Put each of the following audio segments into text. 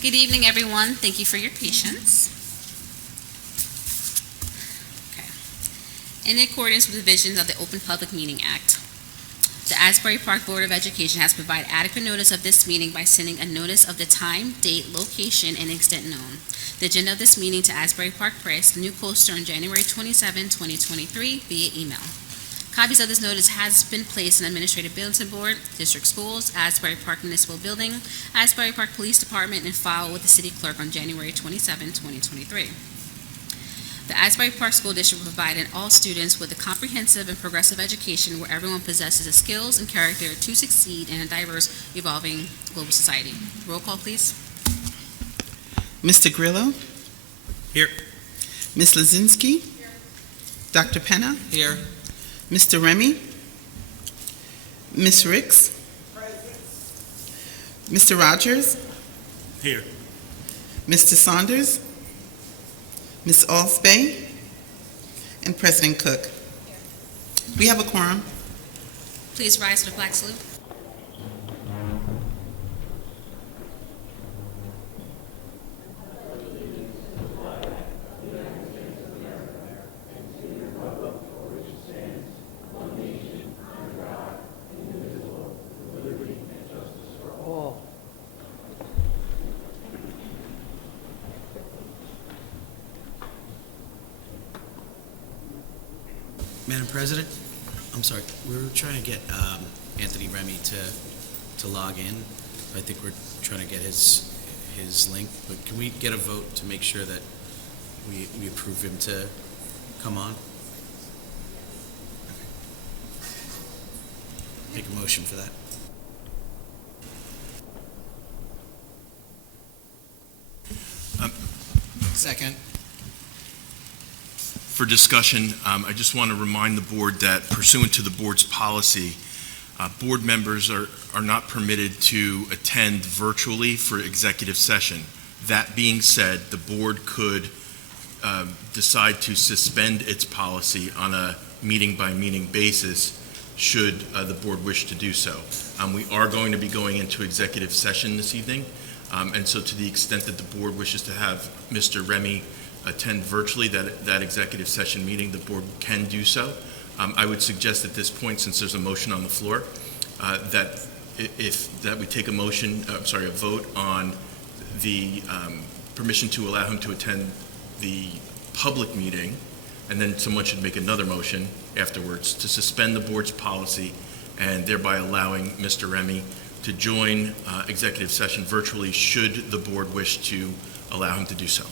Good evening, everyone. Thank you for your patience. Okay. In accordance with the provisions of the Open Public Meeting Act, the Asbury Park Board of Education has provided adequate notice of this meeting by sending a notice of the time, date, location, and extent known. The agenda of this meeting to Asbury Park Press, the New Poster, on January 27, 2023, via email. Copies of this notice has been placed in Administrative Bulletin Board, District Schools, Asbury Park Municipal Building, Asbury Park Police Department, and filed with the City Clerk on January 27, 2023. The Asbury Park School District provided all students with a comprehensive and progressive education where everyone possesses the skills and character to succeed in a diverse, evolving global society. Roll call, please. Mr. Grillo? Here. Ms. Lazinski? Here. Dr. Penna? Here. Mr. Remy? Ms. Ricks? Mr. Rogers? Here. Mr. Saunders? Ms. Alsbay? And President Cook. We have a quorum. Please rise for the flag salute. Madam President, I'm sorry, we were trying to get Anthony Remy to log in. I think we're trying to get his link, but can we get a vote to make sure that we approve him to come on? Make a motion for that. Second. For discussion, I just want to remind the board that pursuant to the board's policy, board members are not permitted to attend virtually for executive session. That being said, the board could decide to suspend its policy on a meeting-by-meeting basis should the board wish to do so. We are going to be going into executive session this evening, and so to the extent that the board wishes to have Mr. Remy attend virtually that executive session meeting, the board can do so. I would suggest at this point, since there's a motion on the floor, that we take a vote on the permission to allow him to attend the public meeting, and then someone should make another motion afterwards to suspend the board's policy and thereby allowing Mr. Remy to join executive session virtually should the board wish to allow him to do so.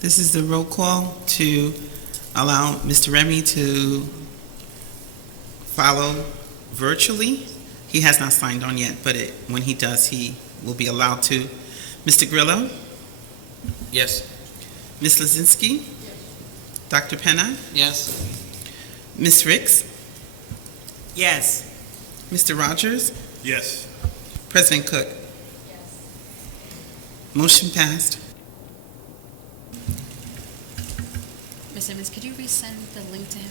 This is the roll call to allow Mr. Remy to follow virtually. He has not signed on yet, but when he does, he will be allowed to. Mr. Grillo? Yes. Ms. Lazinski? Yes. Dr. Penna? Yes. Ms. Ricks? Yes. Mr. Rogers? Yes. President Cook? Yes. Motion passed. Ms. Evans, could you resend the link to him?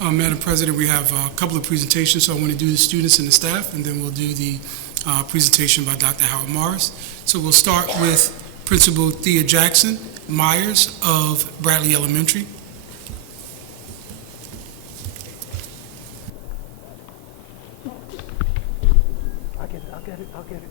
Madam President, we have a couple of presentations, so I want to do the students and the staff, and then we'll do the presentation by Dr. Howard Morris. So we'll start with Principal Thea Jackson Myers of Bradley Elementary. I'll get it.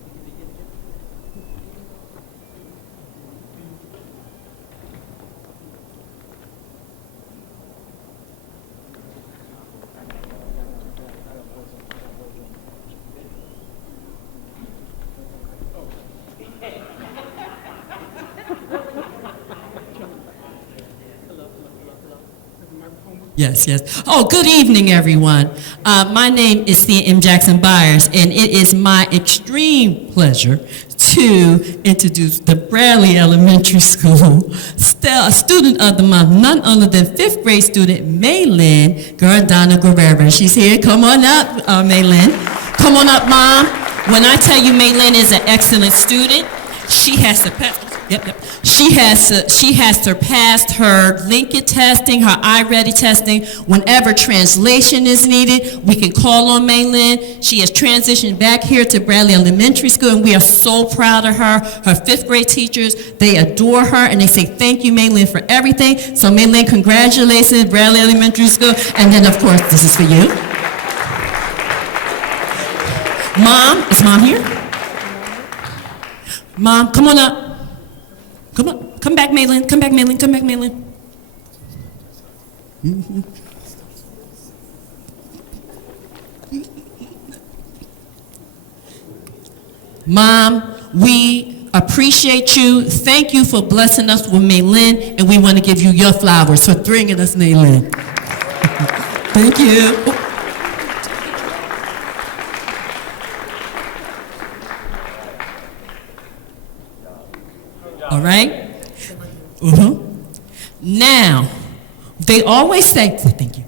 Yes. Oh, good evening, everyone. My name is Thea M. Jackson Byers, and it is my extreme pleasure to introduce the Bradley Elementary School student of the month, none other than 5th grade student Maylin Gardana Guerrero. She's here. Come on up, Maylin. Come on up, Mom. When I tell you Maylin is an excellent student, she has surpassed. She has surpassed her Lincoln testing, her iReady testing. Whenever translation is needed, we can call on Maylin. She has transitioned back here to Bradley Elementary School, and we are so proud of her. Her 5th grade teachers, they adore her, and they say thank you, Maylin, for everything. So Maylin, congratulations, Bradley Elementary School. And then, of course, this is for you. Mom, is Mom here? Mom, come on up. Come on, come back, Maylin. Come back, Maylin. Come back, Maylin. Mom, we appreciate you. Thank you for blessing us with Maylin, and we want to give you your flowers for bringing us Maylin. Thank you. All right? Now, they always say, thank you.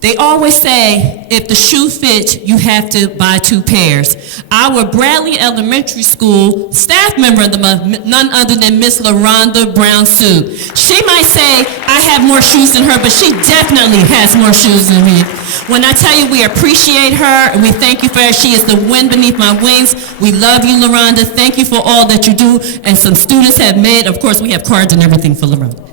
They always say, if the shoe fits, you have to buy 2 pairs. Our Bradley Elementary School staff member of the month, none other than Miss LaRonda Brown-Sue. She might say, I have more shoes than her, but she definitely has more shoes than me. When I tell you we appreciate her and we thank you for her, she is the wind beneath my wings. We love you, LaRonda. Thank you for all that you do. And some students have made, of course, we have cards and everything for LaRonda.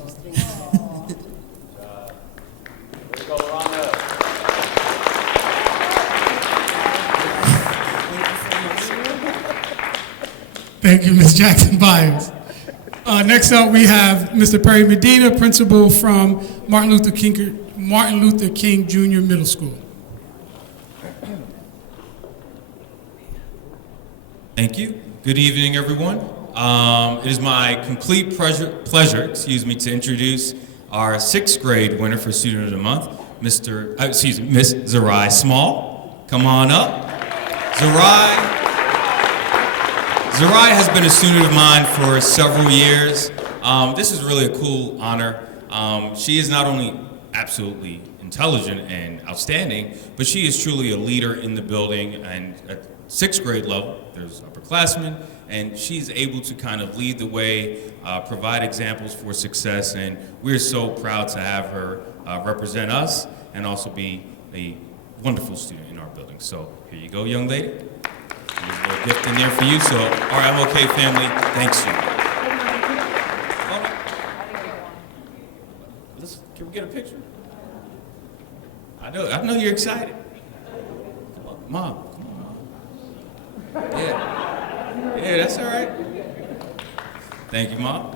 Thank you, Ms. Jackson Byers. Next up, we have Mr. Perry Medina, principal from Martin Luther King Jr. Middle School. Thank you. Good evening, everyone. It is my complete pleasure, to introduce our 6th grade winner for Student of the Month, Miss Zerai Small. Come on up. Zerai has been a student of mine for several years. This is really a cool honor. She is not only absolutely intelligent and outstanding, but she is truly a leader in the building. And at 6th grade level, there's upperclassmen, and she's able to kind of lead the way, provide examples for success, and we're so proud to have her represent us and also be a wonderful student in our building. So here you go, young lady. There's a little gift in there for you. So, all right, I'm okay, family. Thanks you. Can we get a picture? I know you're excited. Come on, Mom. Come on. Yeah, that's all right. Thank you, Mom.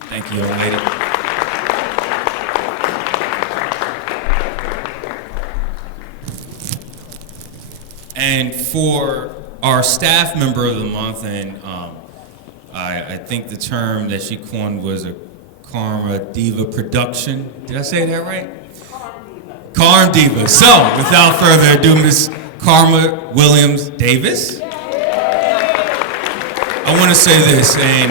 Thank you, young lady. And for our staff member of the month, and I think the term that she coined was a Karma Diva production. Did I say that right? Karma Diva. So, without further ado, Miss Karma Williams Davis. I want to say this, and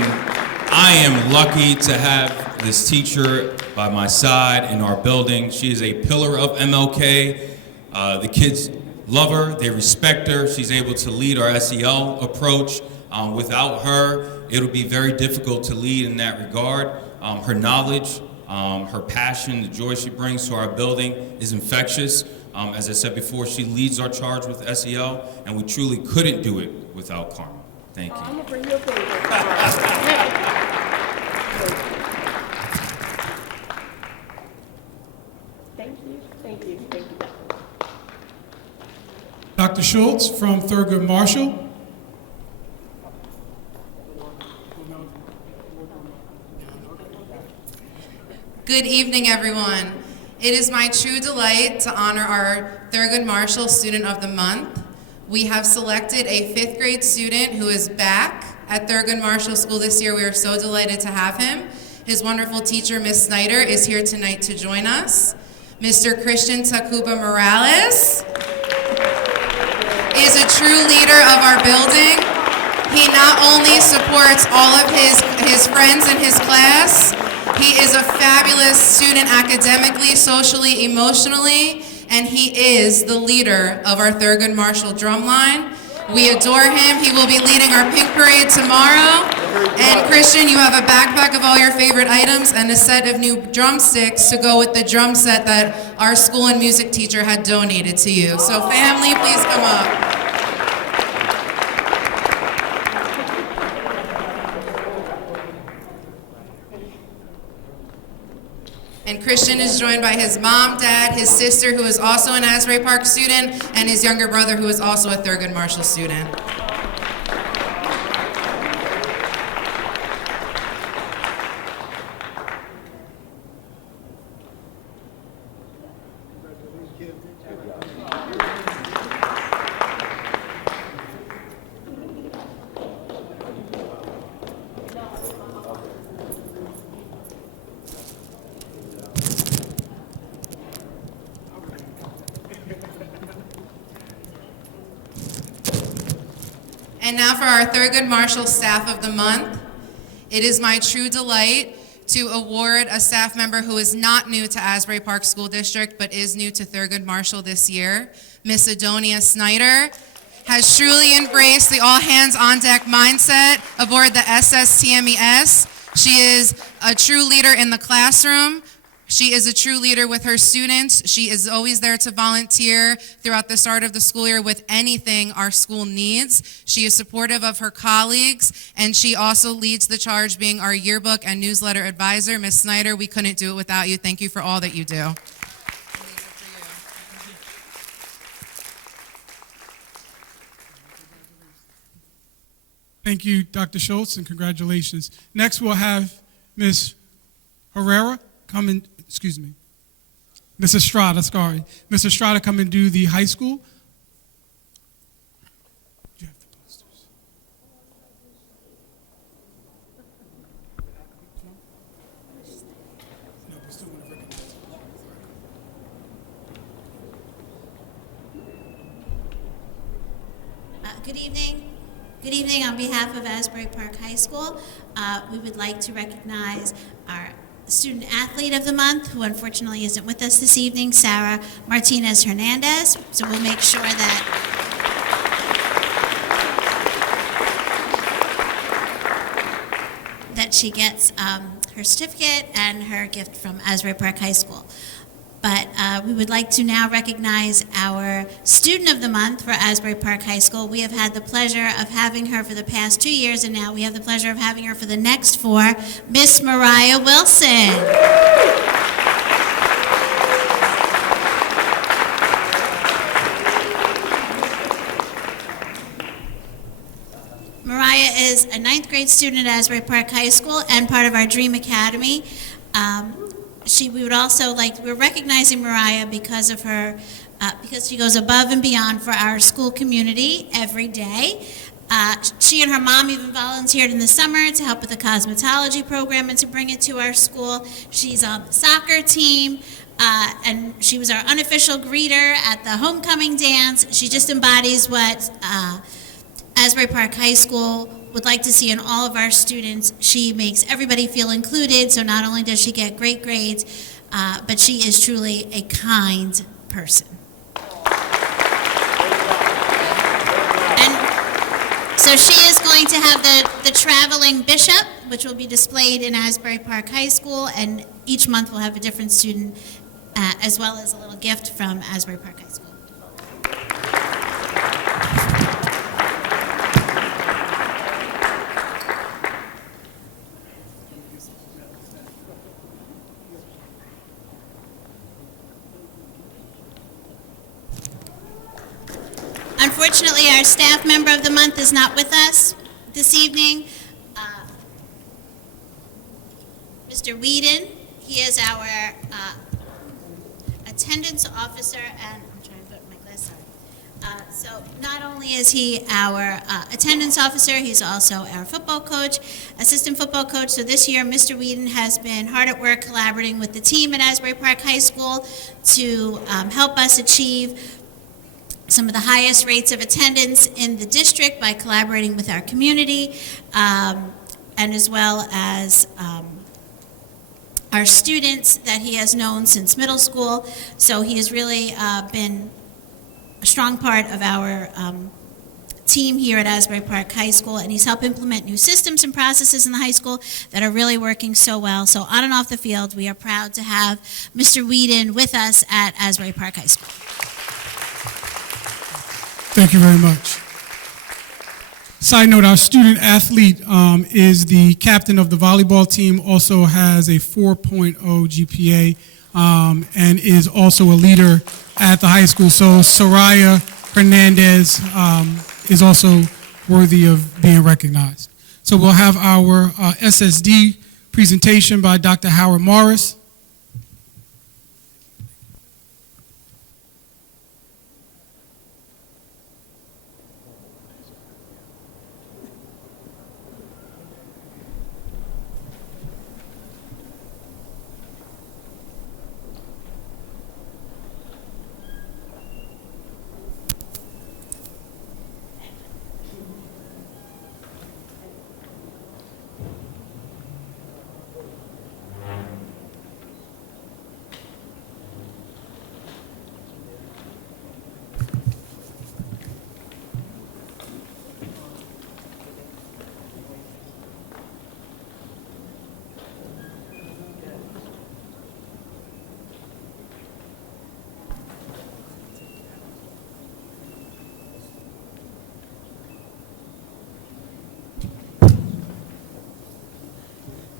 I am lucky to have this teacher by my side in our building. She is a pillar of MLK. The kids love her, they respect her. She's able to lead our SEL approach. Without her, it'll be very difficult to lead in that regard. Her knowledge, her passion, the joy she brings to our building is infectious. As I said before, she leads our charge with SEL, and we truly couldn't do it without Karma. Thank you. I'm gonna bring you a picture. Thank you, thank you, thank you. Dr. Schultz from Thurgood Marshall. Good evening, everyone. It is my true delight to honor our Thurgood Marshall Student of the Month. We have selected a 5th grade student who is back at Thurgood Marshall School this year. We are so delighted to have him. His wonderful teacher, Miss Snyder, is here tonight to join us. Mr. Christian Tacuba Morales is a true leader of our building. He not only supports all of his friends in his class, he is a fabulous student academically, socially, emotionally, and he is the leader of our Thurgood Marshall drumline. We adore him. He will be leading our pink parade tomorrow. And Christian, you have a backpack of all your favorite items and a set of new drumsticks to go with the drum set that our school and music teacher had donated to you. So family, please come up. And Christian is joined by his mom, dad, his sister, who is also an Asbury Park student, and his younger brother, who is also a Thurgood Marshall student. And now for our Thurgood Marshall Staff of the Month. It is my true delight to award a staff member who is not new to Asbury Park School District, but is new to Thurgood Marshall this year. Miss Adonia Snyder has truly embraced the all-hands-on-deck mindset aboard the SSTMES. She is a true leader in the classroom. She is a true leader with her students. She is always there to volunteer throughout the start of the school year with anything our school needs. She is supportive of her colleagues, and she also leads the charge being our yearbook and newsletter advisor. Ms. Snyder, we couldn't do it without you. Thank you for all that you do. Thank you, Dr. Schultz, and congratulations. Next, we'll have Ms. Herrera come and, Ms. Estrada, sorry. Ms. Estrada come and do the high school. Do you have the posters? No, we still want to recognize it. Good evening. Good evening. On behalf of Asbury Park High School, we would like to recognize our Student Athlete of the Month, who unfortunately isn't with us this evening, Sarah Martinez Hernandez. So we'll make sure that she gets her certificate and her gift from Asbury Park High School. But we would like to now recognize our Student of the Month for Asbury Park High School. We have had the pleasure of having her for the past 2 years, and now we have the pleasure of having her for the next 4, Miss Mariah Wilson. Mariah is a 9th grade student at Asbury Park High School and part of our Dream Academy. We're recognizing Mariah because of her, because she goes above and beyond for our school community every day. She and her mom even volunteered in the summer to help with the cosmetology program and to bring it to our school. She's on the soccer team, and she was our unofficial greeter at the homecoming dance. She just embodies what Asbury Park High School would like to see in all of our students. She makes everybody feel included, so not only does she get great grades, but she is truly a kind person. And so she is going to have the traveling bishop, which will be displayed in Asbury Park High School, and each month we'll have a different student, as well as a little gift from Asbury Park High School. Unfortunately, our staff member of the month is not with us this evening. Mr. Whedon, he is our attendance officer, and I'm trying to put my glass on. So not only is he our attendance officer, he's also our football coach, assistant football coach. So this year, Mr. Whedon has been hard at work collaborating with the team at Asbury Park High School to help us achieve some of the highest rates of attendance in the district by collaborating with our community, and as well as our students that he has known since middle school. So he has really been a strong part of our team here at Asbury Park High School, and he's helped implement new systems and processes in the high school that are really working so well. So on and off the field, we are proud to have Mr. Whedon with us at Asbury Park High School. Thank you very much. Side note, our student athlete is the captain of the volleyball team, also has a 4.0 GPA, and is also a leader at the high school. So Soraya Hernandez is also worthy of being recognized. So we'll have our SSD presentation by Dr. Howard Morris.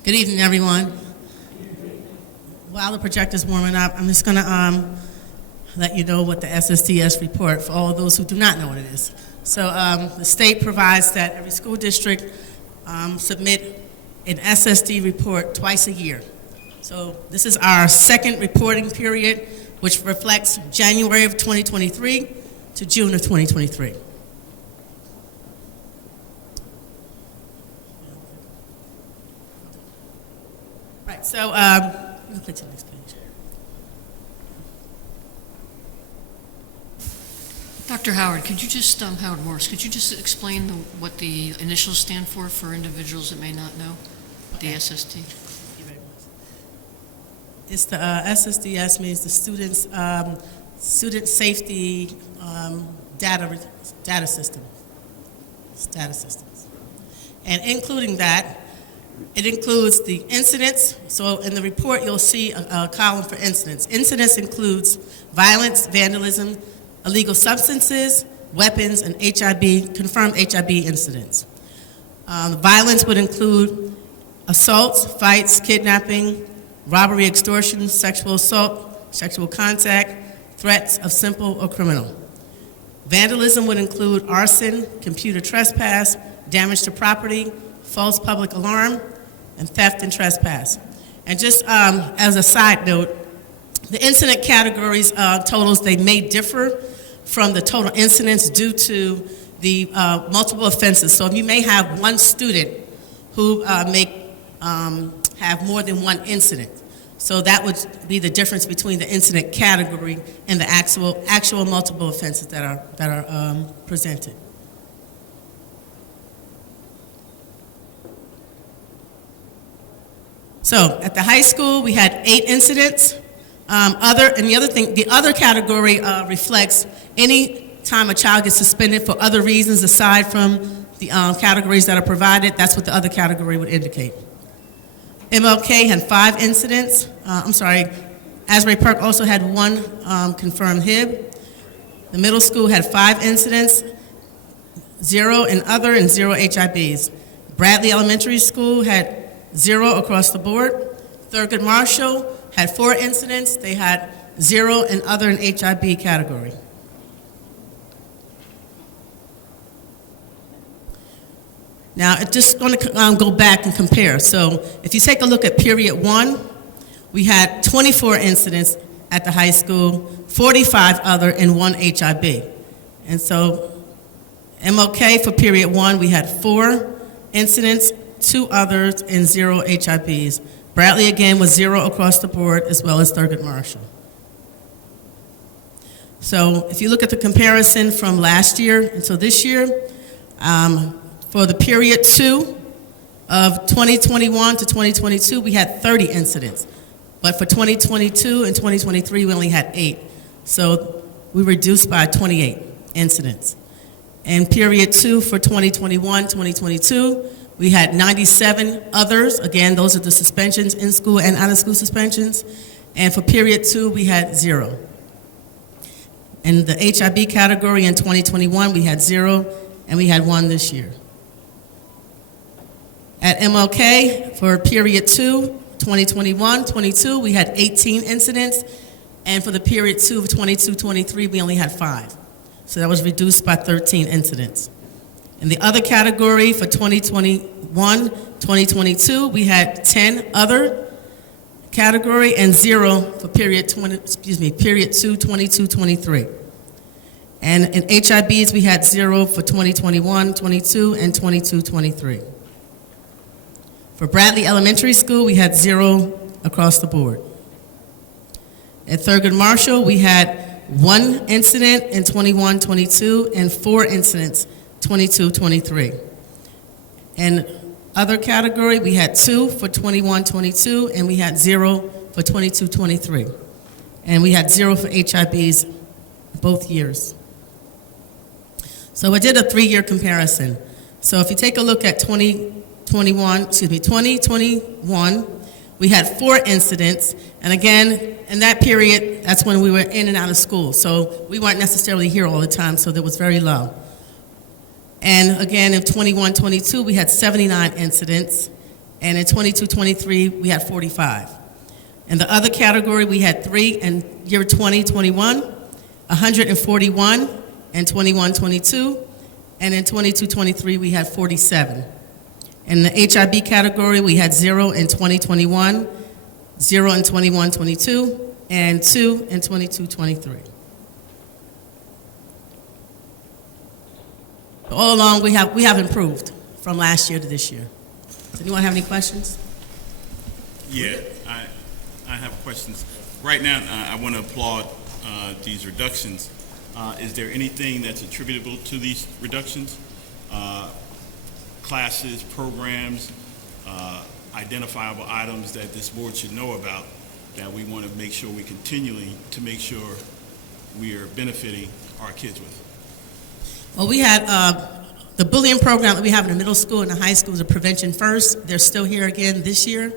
Good evening, everyone. While the projector's warming up, I'm just going to let you know what the SSDS report, for all those who do not know what it is. So the state provides that every school district submit an SSD report twice a year. So this is our second reporting period, which reflects January of 2023 to June of 2023. Right, so let's click to the next page. Dr. Howard, could you just, Howard Morris, could you just explain what the initials stand for individuals that may not know the SST? Thank you very much. It's the SSDS means the student safety data system. Data systems. And including that, it includes the incidents. So in the report, you'll see a column for incidents. Incidents includes violence, vandalism, illegal substances, weapons, and confirmed HIB incidents. Violence would include assaults, fights, kidnapping, robbery, extortion, sexual assault, sexual contact, threats of simple or criminal. Vandalism would include arson, computer trespass, damage to property, false public alarm, and theft and trespass. And just as a side note, the incident categories totals, they may differ from the total incidents due to the multiple offenses. So you may have one student who may have more than one incident. So that would be the difference between the incident category and the actual multiple offenses that are presented. So at the high school, we had 8 incidents. The other category reflects any time a child gets suspended for other reasons aside from the categories that are provided. That's what the other category would indicate. MLK had 5 incidents. Asbury Park also had 1 confirmed HIB. The middle school had 5 incidents, 0 in other and 0 HIBs. Bradley Elementary School had 0 across the board. Thurgood Marshall had 4 incidents. They had 0 in other and HIB category. Now, it's just going to go back and compare. So if you take a look at period 1, we had 24 incidents at the high school, 45 other, and 1 HIB. And so MLK for period 1, we had 4 incidents, 2 others, and 0 HIBs. Bradley again was 0 across the board, as well as Thurgood Marshall. So if you look at the comparison from last year until this year, for the period 2 of 2021 to 2022, we had 30 incidents. But for 2022 and 2023, we only had 8. So we reduced by 28 incidents. And period 2 for 2021, 2022, we had 97 others. Again, those are the suspensions, in-school and out-of-school suspensions. And for period 2, we had 0. In the HIB category in 2021, we had 0, and we had 1 this year. At MLK, for period 2, 2021-22, we had 18 incidents, and for the period 2 of 22-23, we only had 5. So that was reduced by 13 incidents. In the other category for 2021-2022, we had 10 other category and 0 for period 2, 22-23. And in HIBs, we had 0 for 2021-22 and 22-23. For Bradley Elementary School, we had 0 across the board. At Thurgood Marshall, we had 1 incident in 21-22 and 4 incidents 22-23. And other category, we had 2 for 21-22 and we had 0 for 22-23. And we had 0 for HIBs both years. So I did a 3-year comparison. So if you take a look at 2021, we had 4 incidents, and again, in that period, that's when we were in and out of school, so we weren't necessarily here all the time, so that was very low. And again, in 21-22, we had 79 incidents, and in 22-23, we had 45. In the other category, we had 3 in year 2021, 141 in 21-22, and in 22-23, we had 47. In the HIB category, we had 0 in 2021, 0 in 21-22, and 2 in 22-23. All along, we have improved from last year to this year. Does anyone have any questions? Yeah, I have questions. Right now, I want to applaud these reductions. Is there anything that's attributable to these reductions? Classes, programs, identifiable items that this board should know about that we want to make sure we continually to make sure we are benefiting our kids with? Well, we had the bullying program that we have in the middle school and the high school is a prevention first. They're still here again this year.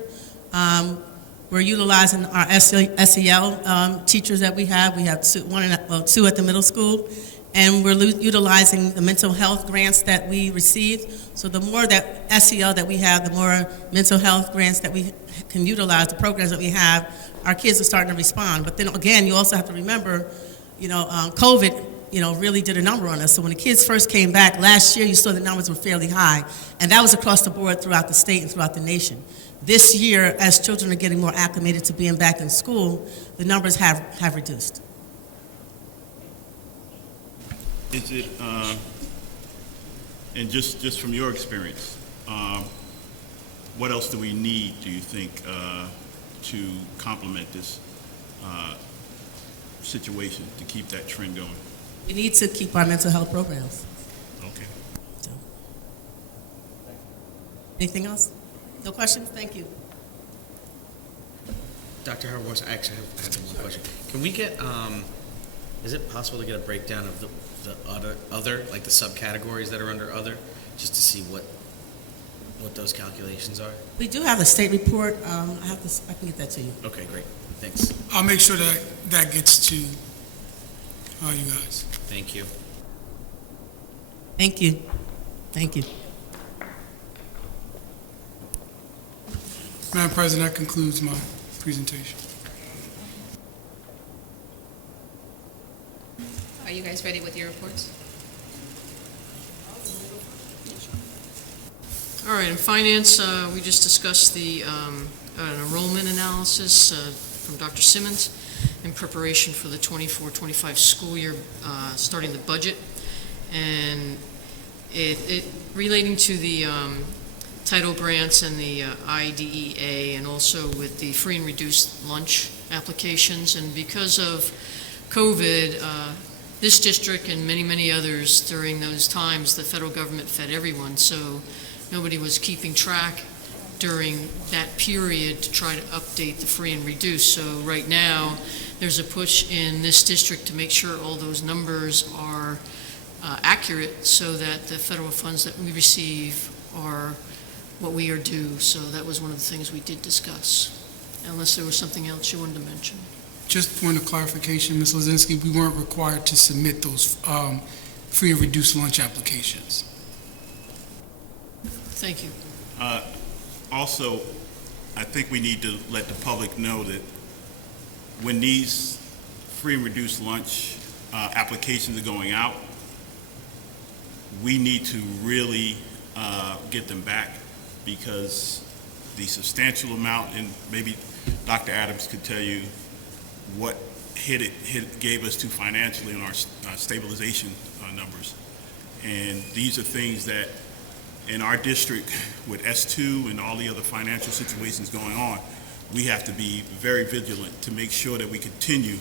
We're utilizing our SEL teachers that we have. We have 2 at the middle school. And we're utilizing the mental health grants that we received. So the more that SEL that we have, the more mental health grants that we can utilize, the programs that we have, our kids are starting to respond. But then again, you also have to remember, COVID, really did a number on us. So when the kids first came back last year, you saw the numbers were fairly high. And that was across the board throughout the state and throughout the nation. This year, as children are getting more acclimated to being back in school, the numbers have reduced. Is it, and just from your experience, what else do we need, do you think, to complement this situation, to keep that trend going? We need to keep our mental health programs. Okay. So. Anything else? No questions? Thank you. Dr. Howard Morris, I actually have one question. Can we get, is it possible to get a breakdown of the other, like the subcategories that are under other, just to see what those calculations are? We do have a state report. I can get that to you. Okay, great. Thanks. I'll make sure that gets to you guys. Thank you. Thank you. Thank you. Madam President, that concludes my presentation. Are you guys ready with your reports? All right, in finance, we just discussed the an enrollment analysis from Dr. Simmons in preparation for the 24-25 school year, starting the budget. and it relating to the title grants and the IDEA, and also with the free and reduced lunch applications. And because of COVID, this district and many, many others during those times, the federal government fed everyone, so nobody was keeping track during that period to try to update the free and reduced. So right now, there's a push in this district to make sure all those numbers are accurate so that the federal funds that we receive are what we are due. So that was one of the things we did discuss, unless there was something else you wanted to mention. Just point of clarification, Ms. Lozinski, we weren't required to submit those free and reduced lunch applications. Thank you. Also, I think we need to let the public know that when these free and reduced lunch applications are going out, we need to really get them back, because the substantial amount, and maybe Dr. Adams could tell you what hit it gave us to financially in our stabilization numbers. And these are things that in our district with S2 and all the other financial situations going on, we have to be very vigilant to make sure that we continue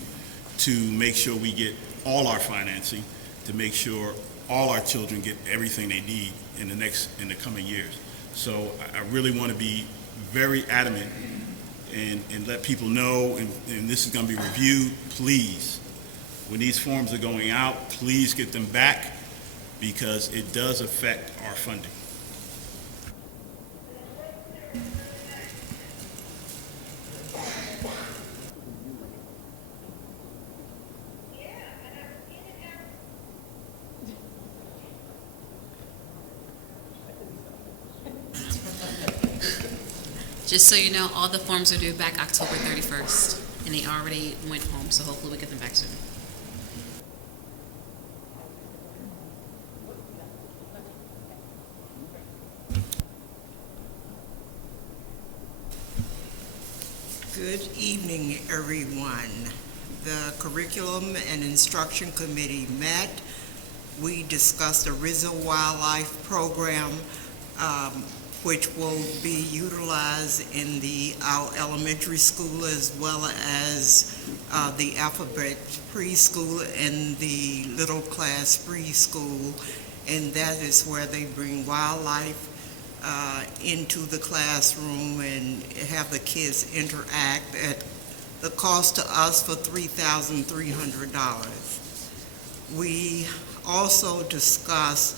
to make sure we get all our financing, to make sure all our children get everything they need in the coming years. So I really want to be very adamant and let people know, and this is going to be reviewed, please, when these forms are going out, please get them back, because it does affect our funding. Just so you know, all the forms are due back October 31st, and they already went home, so hopefully we get them back soon. Good evening, everyone. The Curriculum and Instruction Committee met. We discussed the Rizzo Wildlife Program, which will be utilized in our elementary school, as well as the alphabet preschool and the little class preschool. And that is where they bring wildlife into the classroom and have the kids interact at the cost to us for $3,300. We also discussed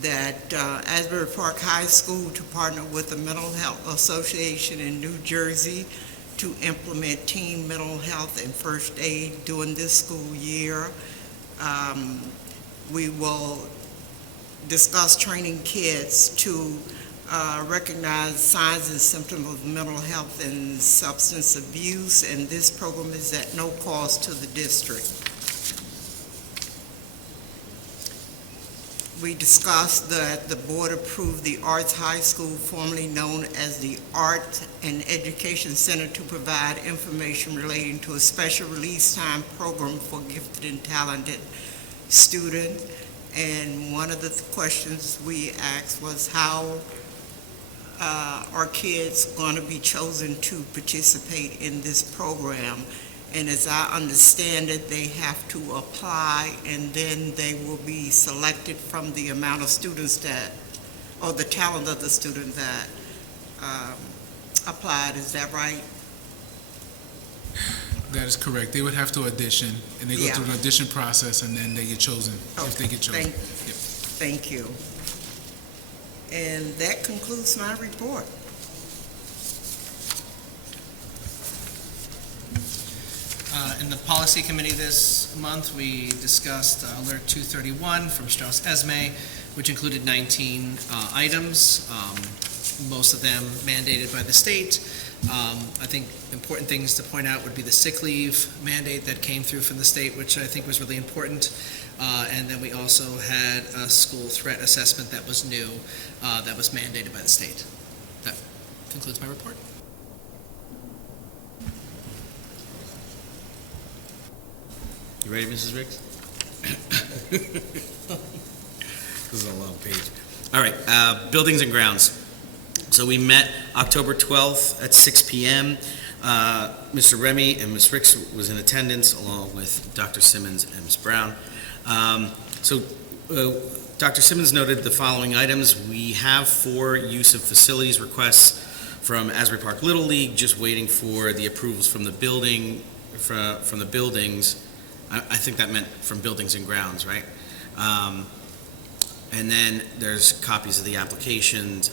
that Asbury Park High School to partner with the Mental Health Association in New Jersey to implement teen mental health and first aid during this school year. We will discuss training kids to recognize signs and symptoms of mental health and substance abuse, and this program is at no cost to the district. We discussed that the board approved the Arts High School, formerly known as the Art and Education Center, to provide information relating to a special release time program for gifted and talented students. And one of the questions we asked was how are kids going to be chosen to participate in this program. And as I understand it, they have to apply, and then they will be selected from the amount of students or the talent of the student that applied. Is that right? That is correct. They would have to audition, and they go through an audition process, and then they get chosen, if they get chosen. Thank you. And that concludes my report. In the policy committee this month, we discussed Alert 231 from Strauss Esme, which included 19 items, most of them mandated by the state. I think important things to point out would be the sick leave mandate that came through from the state, which I think was really important. And then we also had a school threat assessment that was new, that was mandated by the state. That concludes my report. You ready, Mrs. Riggs? This is a long page. All right, buildings and grounds. So we met October 12th at 6 p.m. Mr. Remy and Ms. Ricks was in attendance, along with Dr. Simmons and Ms. Brown. Dr. Simmons noted the following items. We have 4 use of facilities requests from Asbury Park Little League, just waiting for the approvals from the building, from the buildings. I think that meant from buildings and grounds, right? And then there's copies of the applications.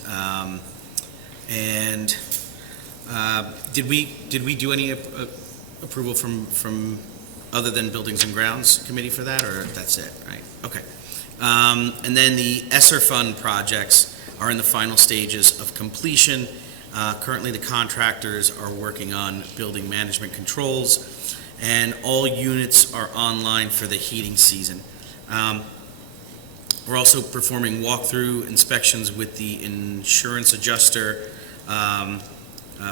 Did we do any approval from other than Buildings and Grounds Committee for that, or that's it, right? Okay. And then the ESSER fund projects are in the final stages of completion. Currently, the contractors are working on building management controls, and all units are online for the heating season. We're also performing walkthrough inspections with the insurance adjuster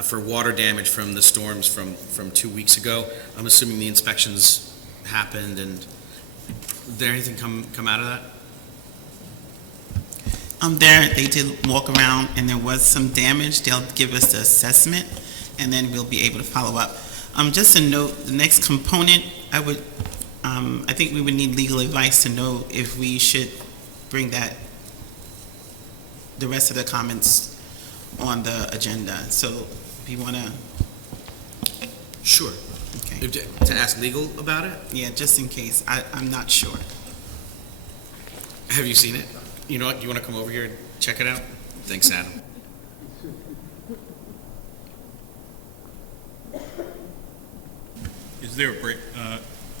for water damage from the storms from 2 weeks ago. I'm assuming the inspections happened, and did there anything come out of that? They did walk around, and there was some damage. They'll give us the assessment, and then we'll be able to follow up. Just a note, the next component, I think we would need legal advice to know if we should bring the rest of the comments on the agenda. So if you want to. Sure. Okay. To ask legal about it? Yeah, just in case. I'm not sure. Have you seen it? You know what? You want to come over here and check it out? Thanks, Adam. Is there a break?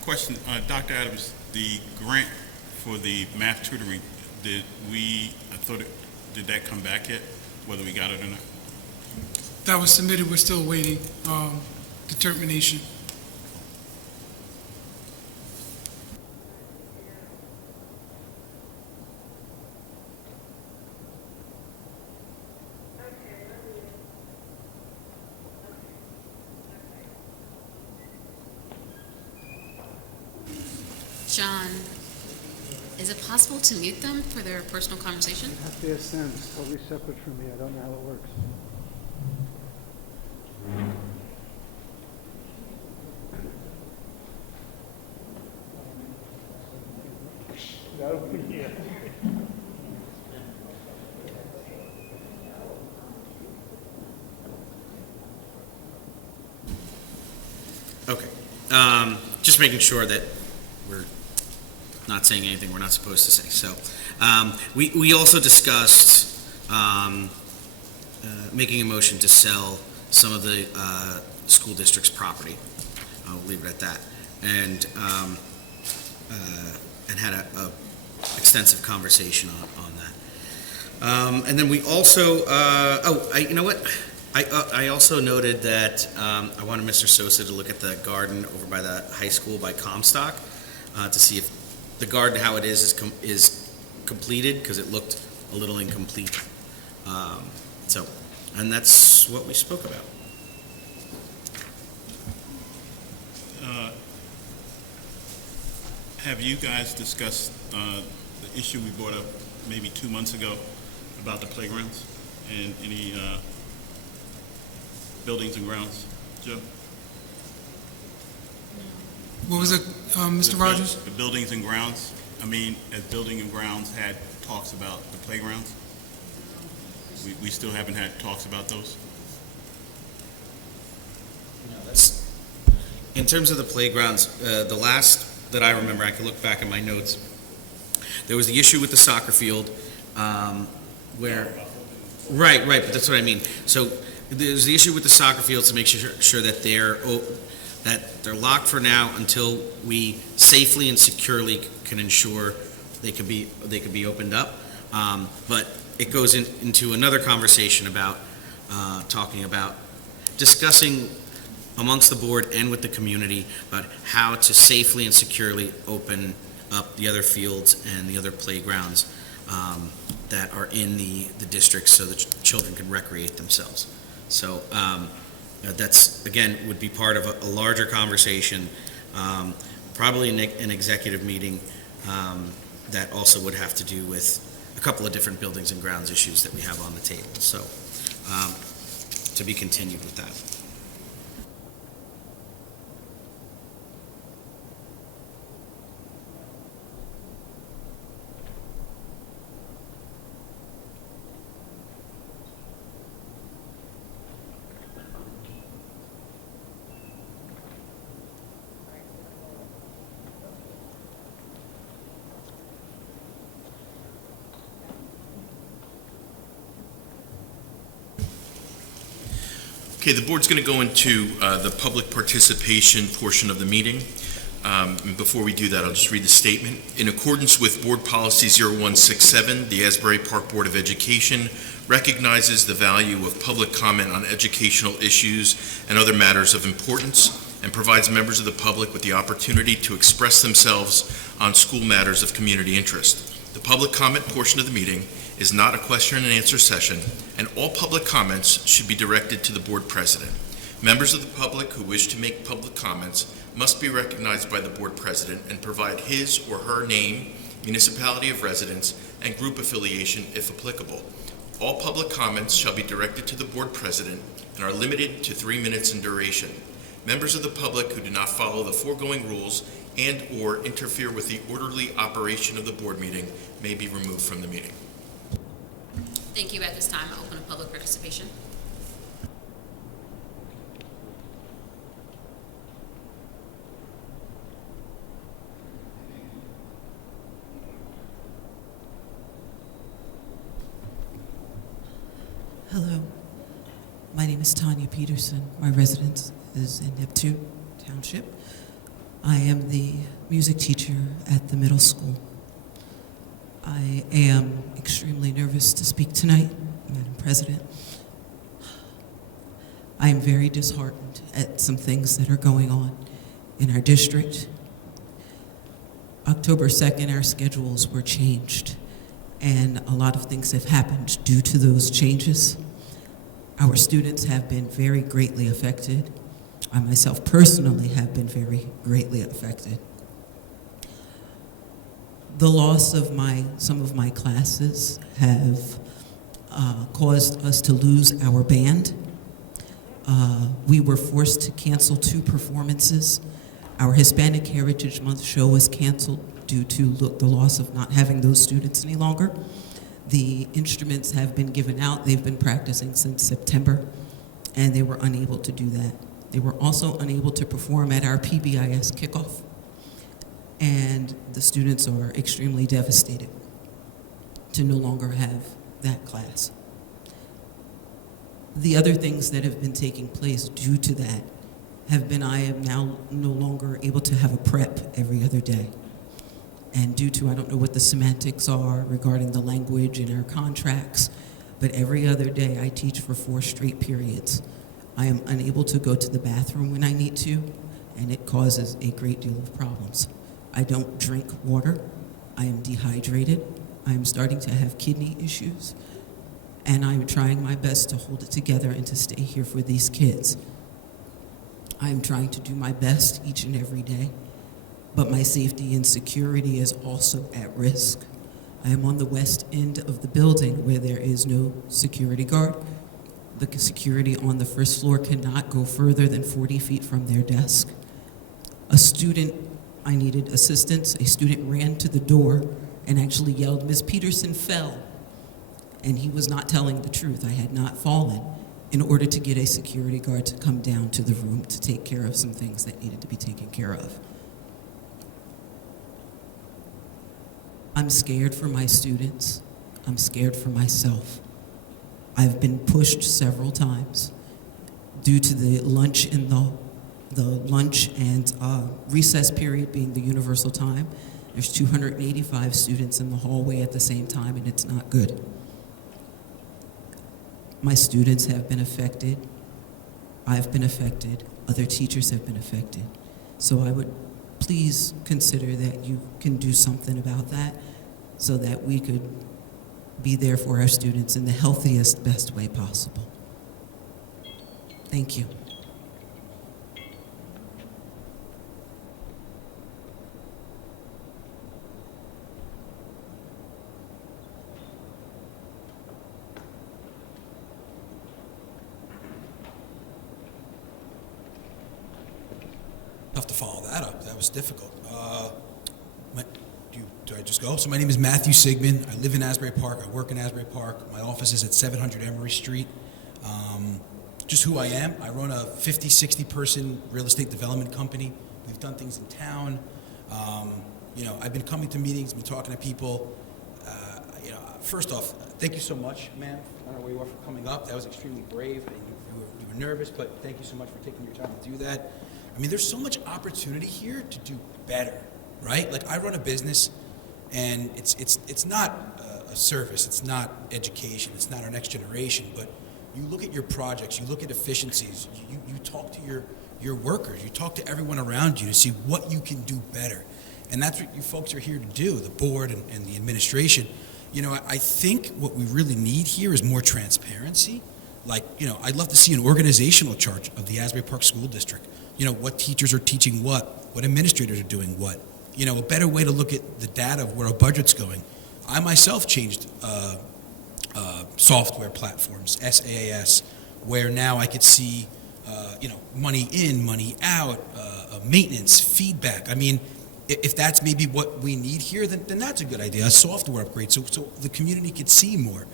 Question, Dr. Adams, the grant for the math tutoring, did that come back yet, whether we got it or not? That was submitted, we're still waiting determination. John, is it possible to mute them for their personal conversation? I have to ask them. It's totally separate from me. I don't know how it works. That'll be here. Okay. Just making sure that we're not saying anything we're not supposed to say. So we also discussed making a motion to sell some of the school district's property. I'll leave it at that. And had a extensive conversation on that. And then we also, you know what? I also noted that I wanted Mr. Sosa to look at the garden over by the high school by Comstock to see if the garden, how it is completed, because it looked a little incomplete. And that's what we spoke about. Have you guys discussed the issue we brought up maybe 2 months ago about the playgrounds and any buildings and grounds, Joe? What was it, Mr. Rogers? The buildings and grounds. I mean, as building and grounds had talks about the playgrounds, we still haven't had talks about those? In terms of the playgrounds, the last that I remember, I can look back at my notes, there was the issue with the soccer field where... Right, but that's what I mean. So there's the issue with the soccer fields to make sure that they're locked for now until we safely and securely can ensure they could be opened up. But it goes into another conversation about talking about discussing amongst the board and with the community about how to safely and securely open up the other fields and the other playgrounds that are in the district so that children can recreate themselves. So that's, again, would be part of a larger conversation, probably an executive meeting that also would have to do with a couple of different buildings and grounds issues that we have on the table. So to be continued with that. Okay, the board's going to go into the public participation portion of the meeting. And before we do that, I'll just read the statement. In accordance with Board Policy 0167, the Asbury Park Board of Education recognizes the value of public comment on educational issues and other matters of importance, and provides members of the public with the opportunity to express themselves on school matters of community interest. The public comment portion of the meeting is not a question and answer session, and all public comments should be directed to the board president. Members of the public who wish to make public comments must be recognized by the board president and provide his or her name, municipality of residence, and group affiliation if applicable. All public comments shall be directed to the board president and are limited to 3 minutes in duration. Members of the public who do not follow the foregoing rules and/or interfere with the orderly operation of the board meeting may be removed from the meeting. Thank you. At this time, I open a public participation. Hello, my name is Tanya Peterson. My residence is in Neptune Township. I am the music teacher at the middle school. I am extremely nervous to speak tonight, Madam President. I am very disheartened at some things that are going on in our district. October 2nd, our schedules were changed, and a lot of things have happened due to those changes. Our students have been very greatly affected. I myself personally have been very greatly affected. The loss of some of my classes have caused us to lose our band. We were forced to cancel 2 performances. Our Hispanic Heritage Month show was canceled due to the loss of not having those students any longer. The instruments have been given out. They've been practicing since September, and they were unable to do that. They were also unable to perform at our PBIS kickoff, and the students are extremely devastated to no longer have that class. The other things that have been taking place due to that have been I am now no longer able to have a prep every other day. And due to, I don't know what the semantics are regarding the language in our contracts, but every other day I teach for 4 straight periods. I am unable to go to the bathroom when I need to, and it causes a great deal of problems. I don't drink water. I am dehydrated. I am starting to have kidney issues, and I'm trying my best to hold it together and to stay here for these kids. I am trying to do my best each and every day, but my safety and security is also at risk. I am on the west end of the building where there is no security guard. The security on the first floor cannot go further than 40 feet from their desk. I needed assistance. A student ran to the door and actually yelled, "Ms. Peterson fell." And he was not telling the truth. I had not fallen, in order to get a security guard to come down to the room to take care of some things that needed to be taken care of. I'm scared for my students. I'm scared for myself. I've been pushed several times due to the lunch and recess period being the universal time. There's 285 students in the hallway at the same time, and it's not good. My students have been affected. I've been affected. Other teachers have been affected. So I would please consider that you can do something about that so that we could be there for our students in the healthiest, best way possible. Thank you. follow that up. That was difficult. Do I just go? So my name is Matthew Sigmund. I live in Asbury Park. I work in Asbury Park. My office is at 700 Emory Street. Just who I am. I run a 50, 60 person real estate development company. We've done things in town. I've been coming to meetings, been talking to people. First off, thank you so much, ma'am. I don't know where you are for coming up. That was extremely brave, and you were nervous, but thank you so much for taking your time to do that. I mean, there's so much opportunity here to do better, right? Like, I run a business, and it's not a service, it's not education, it's not our next generation, but you look at your projects, you look at efficiencies, you talk to your workers, you talk to everyone around you to see what you can do better. And that's what you folks are here to do, the board and the administration. I think what we really need here is more transparency. Like, I'd love to see an organizational chart of the Asbury Park School District. What teachers are teaching what administrators are doing what. A better way to look at the data of where our budget's going. I myself changed software platforms, SaaS, where now I could see, money in, money out, maintenance, feedback. I mean, if that's maybe what we need here, then that's a good idea, a software upgrade, so the community could see more.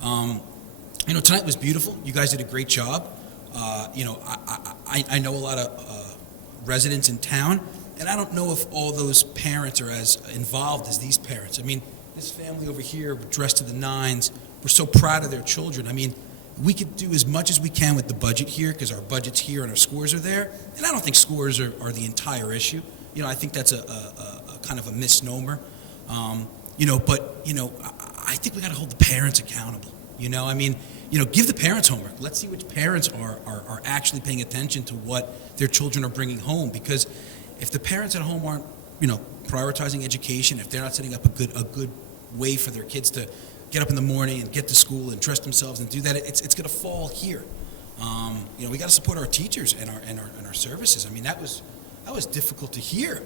Tonight was beautiful. You guys did a great job. I know a lot of residents in town, and I don't know if all those parents are as involved as these parents. I mean, this family over here, dressed to the nines, we're so proud of their children. I mean, we could do as much as we can with the budget here, because our budget's here and our scores are there, and I don't think scores are the entire issue. I think that's a kind of a misnomer. I think we got to hold the parents accountable. Give the parents homework. Let's see which parents are actually paying attention to what their children are bringing home. Because if the parents at home aren't, prioritizing education, if they're not setting up a good way for their kids to get up in the morning and get to school and dress themselves and do that, it's going to fall here. We got to support our teachers and our services. I mean, that was difficult to hear,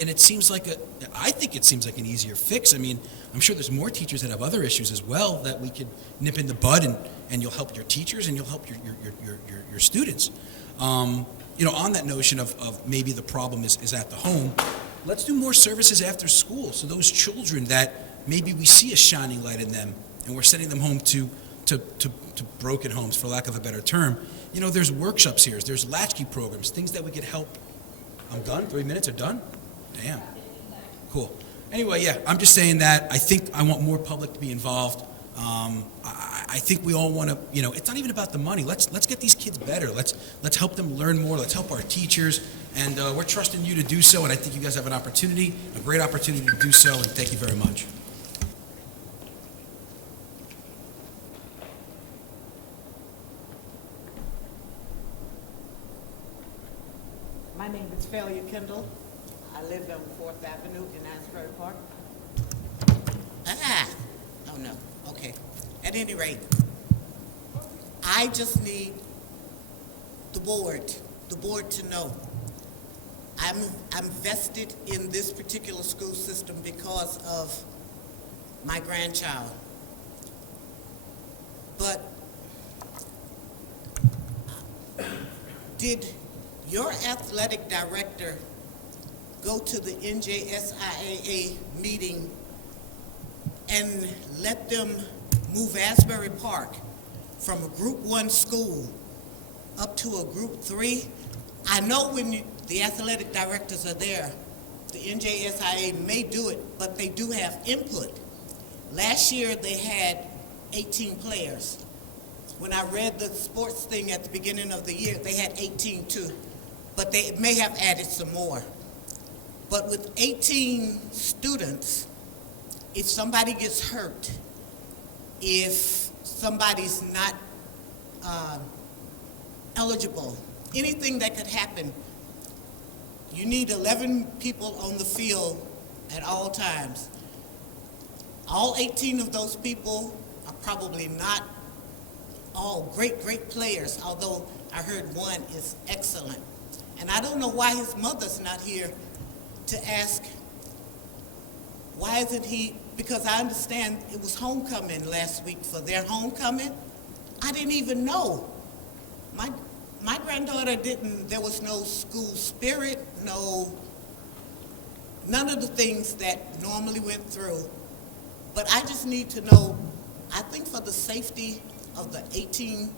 and I think it seems like an easier fix. I mean, I'm sure there's more teachers that have other issues as well that we could nip in the bud, and you'll help your teachers and you'll help your students. On that notion of maybe the problem is at the home, let's do more services after school, so those children that maybe we see a shining light in them, and we're sending them home to broken homes, for lack of a better term. There's workshops here, there's latchkey programs, things that we could help. I'm done? 3 minutes are done? Damn. Cool. Anyway, yeah, I'm just saying that I want more public to be involved. I think we all want to, it's not even about the money. Let's get these kids better. Let's help them learn more. Let's help our teachers. And we're trusting you to do so. And I think you guys have an opportunity, a great opportunity to do so. And thank you very much. My name is Failure Kendall. I live on 4th Avenue in Asbury Park. Oh no, okay. At any rate, I just need the board to know I'm vested in this particular school system because of my grandchild. But did your athletic director go to the NJSIAA meeting and let them move Asbury Park from a Group 1 school up to a Group 3? I know when the athletic directors are there, the NJSIAA may do it, but they do have input. Last year they had 18 players. When I read the sports thing at the beginning of the year, they had 18 too, but they may have added some more. But with 18 students, if somebody gets hurt, if somebody's not eligible, anything that could happen, you need 11 people on the field at all times. All 18 of those people are probably not all great players, although I heard one is excellent. And I don't know why his mother's not here to ask, why isn't he, because I understand it was homecoming last week for their homecoming. I didn't even know. My granddaughter there was no school spirit, none of the things that normally went through. But I just need to know, I think for the safety of the 18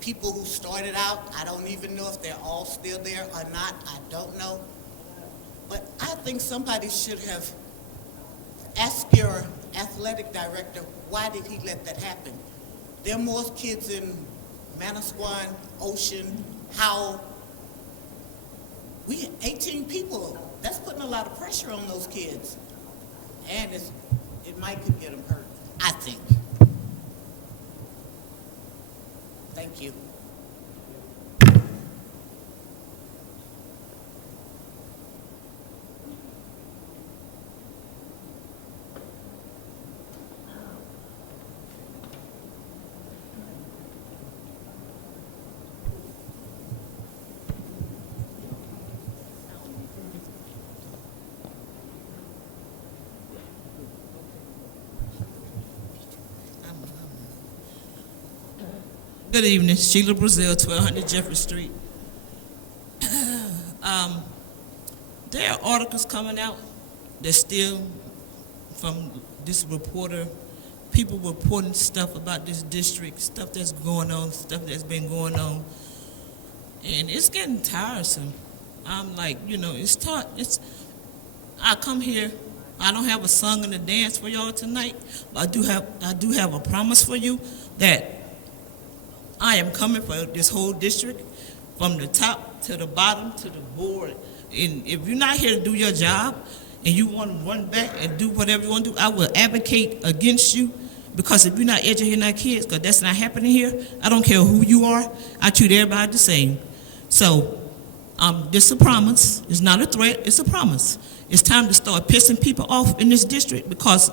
people who started out, I don't even know if they're all still there or not, I don't know. But I think somebody should have asked your athletic director, why did he let that happen? There are more kids in Manasquan, Ocean, Howell. We had 18 people. That's putting a lot of pressure on those kids. And it might could get them hurt, I think. Thank you. Good evening, Sheila Brazil, 1200 Jeffrey Street. There are articles coming out that still, from this reporter, people reporting stuff about this district, stuff that's going on, stuff that's been going on, and it's getting tiresome. I'm like, I come here, I don't have a song and a dance for y'all tonight, but I do have a promise for you that I am coming for this whole district, from the top to the bottom to the board. And if you're not here to do your job and you want to run back and do whatever you want to do, I will advocate against you, because if you're not educating our kids, because that's not happening here, I don't care who you are, I treat everybody the same. So this is a promise. It's not a threat, it's a promise. It's time to start pissing people off in this district, because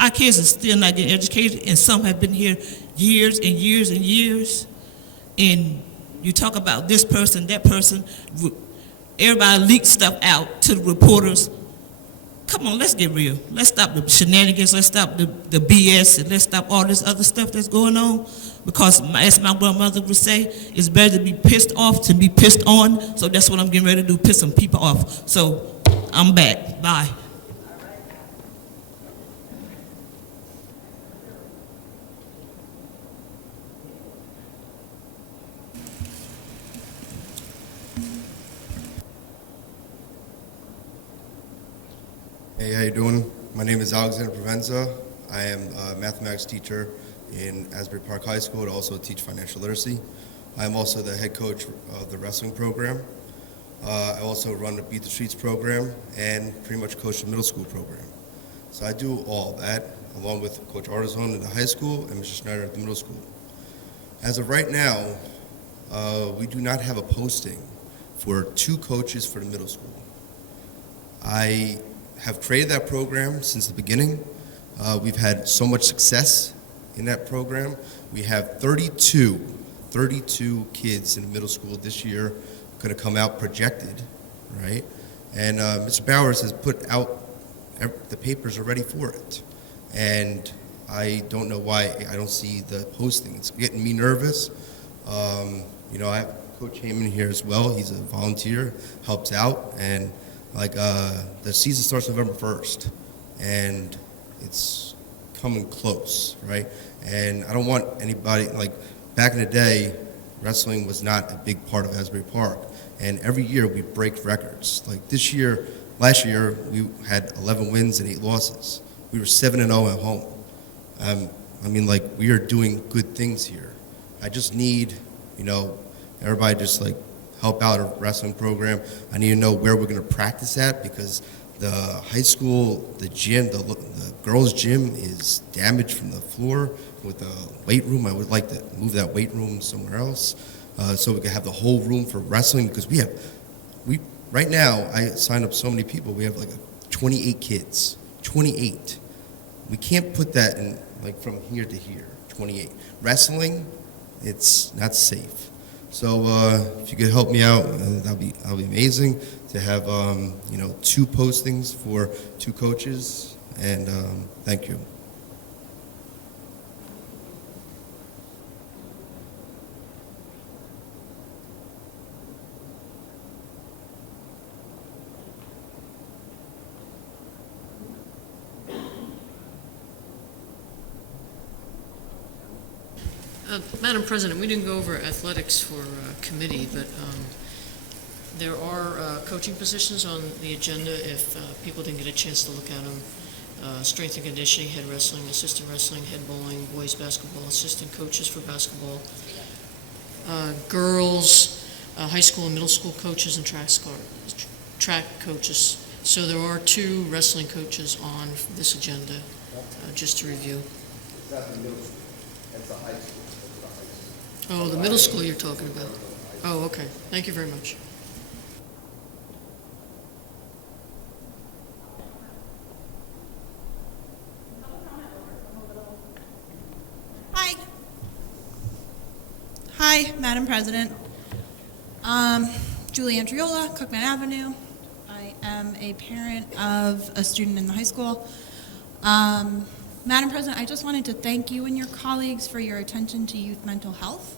our kids are still not getting educated, and some have been here years and years and years. And you talk about this person, that person, everybody leaks stuff out to the reporters. Come on, let's get real. Let's stop the shenanigans, let's stop the BS, and let's stop all this other stuff that's going on. Because as my grandmother would say, it's better to be pissed off than be pissed on. So that's what I'm getting ready to do, piss some people off. So I'm back, bye. Hey, how you doing? My name is Alexander Provenza. I am a mathematics teacher in Asbury Park High School and also teach financial literacy. I am also the head coach of the wrestling program. I also run the Beat the Streets program and pretty much coach the middle school program. So I do all that, along with Coach Artizone in the high school and Mr. Schneider at the middle school. As of right now, we do not have a posting for 2 coaches for the middle school. I have created that program since the beginning. We've had so much success in that program. We have 32 kids in the middle school this year going to come out projected, right? And Mr. Bowers has put out, the papers are ready for it. And I don't know why I don't see the posting. It's getting me nervous. I have Coach Heyman here as well. He's a volunteer, helps out, and the season starts November 1st, and it's coming close, right? And I don't want anybody, back in the day, wrestling was not a big part of Asbury Park, and every year we break records. Last year, we had 11 wins and 8 losses. We were 7-0 at home. We are doing good things here. I just need, everybody just help out a wrestling program. I need to know where we're going to practice at, because the high school, the gym, the girls' gym is damaged from the floor with the weight room. I would like to move that weight room somewhere else so we can have the whole room for wrestling, because right now, I signed up so many people. We have 28 kids, 28. We can't put that in from here to here, 28. Wrestling, it's not safe. So if you could help me out, that'll be amazing to have 2 postings for 2 coaches, and thank you. Madam President, we didn't go over athletics for committee, but there are coaching positions on the agenda if people didn't get a chance to look at them. Strength and conditioning, head wrestling, assistant wrestling, head bowling, boys basketball, assistant coaches for basketball, girls, high school and middle school coaches, and track coaches. So there are 2 wrestling coaches on this agenda, just to review. That's the middle school. That's the high school. Oh, the middle school you're talking about. Oh, okay. Thank you very much. Hi. Hi, Madam President. Julie Andriola, Cookman Avenue. I am a parent of a student in the high school. Madam President, I just wanted to thank you and your colleagues for your attention to youth mental health.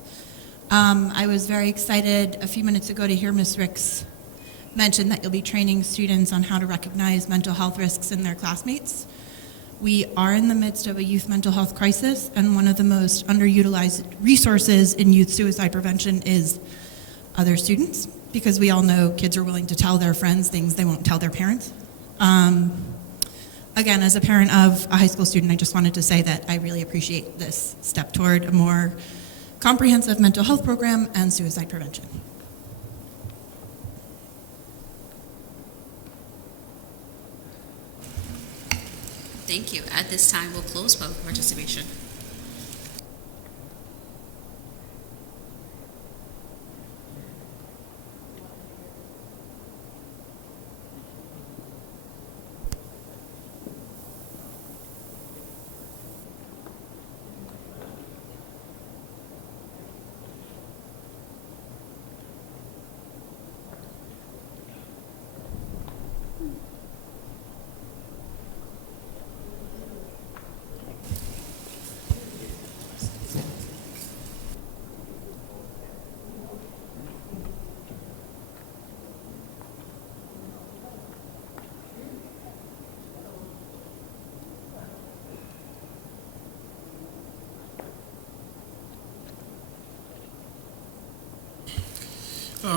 I was very excited a few minutes ago to hear Ms. Ricks mention that you'll be training students on how to recognize mental health risks in their classmates. We are in the midst of a youth mental health crisis, and one of the most underutilized resources in youth suicide prevention is other students, because we all know kids are willing to tell their friends things they won't tell their parents. Again, as a parent of a high school student, I just wanted to say that I really appreciate this step toward a more comprehensive mental health program and suicide prevention. Thank you. At this time, we'll close public participation.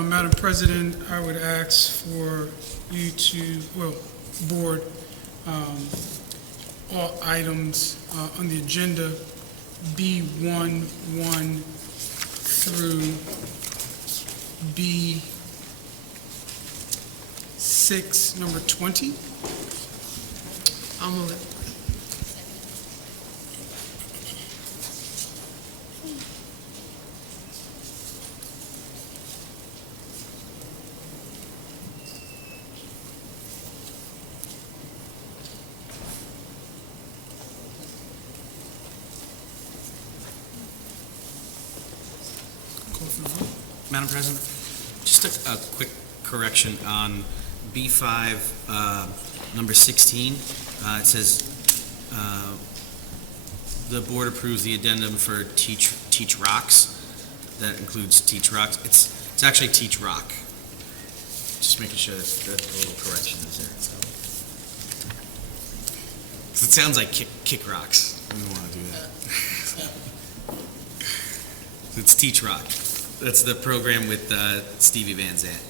Madam President, I would ask for you to, board, all items on the agenda B1 through B6, number 20. I'll move it. Madam President, just a quick correction on B5, number 16. It says the board approves the addendum for Teach Rocks. That includes Teach Rocks. It's actually Teach Rock. Just making sure that a little correction is there. So it sounds like kick rocks. We don't want to do that. It's Teach Rock. That's the program with Stevie Van Zandt.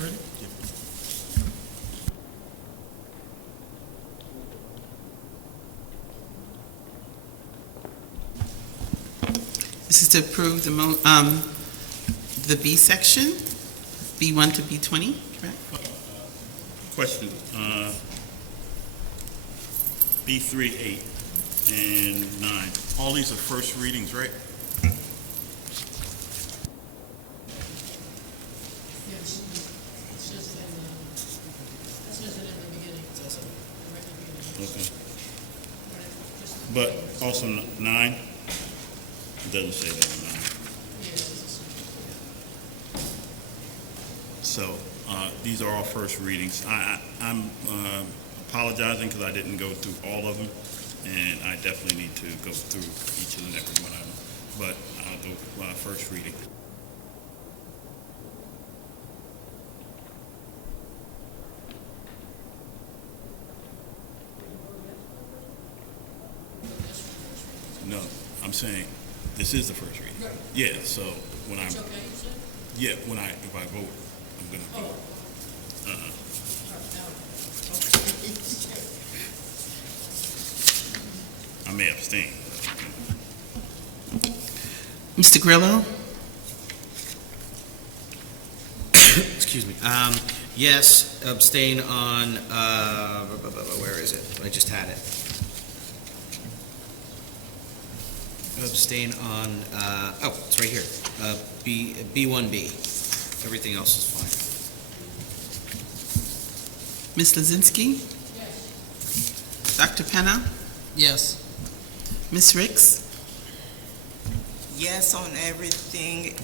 Ready? This is to approve the B section, B1 to B20, correct? Question, B3, 8, and 9. All these are first readings, right? Yes. It says it in the beginning. Okay. But also 9? It doesn't say that on 9. So, these are all first readings. I'm apologizing because I didn't go through all of them, and I definitely need to go through each and every one of them. But I'll do first reading. saying, this is the first reading. Yeah, so when I'm, It's okay, you said? yeah, if I vote, I'm gonna vote. I may abstain. Mr. Grillo? Excuse me. Yes, abstain on, where is it? I just had it. Abstain on, it's right here. B1B. Everything else is fine. Ms. Lozinski? Yes. Dr. Penna? Yes. Ms. Ricks? Yes on everything,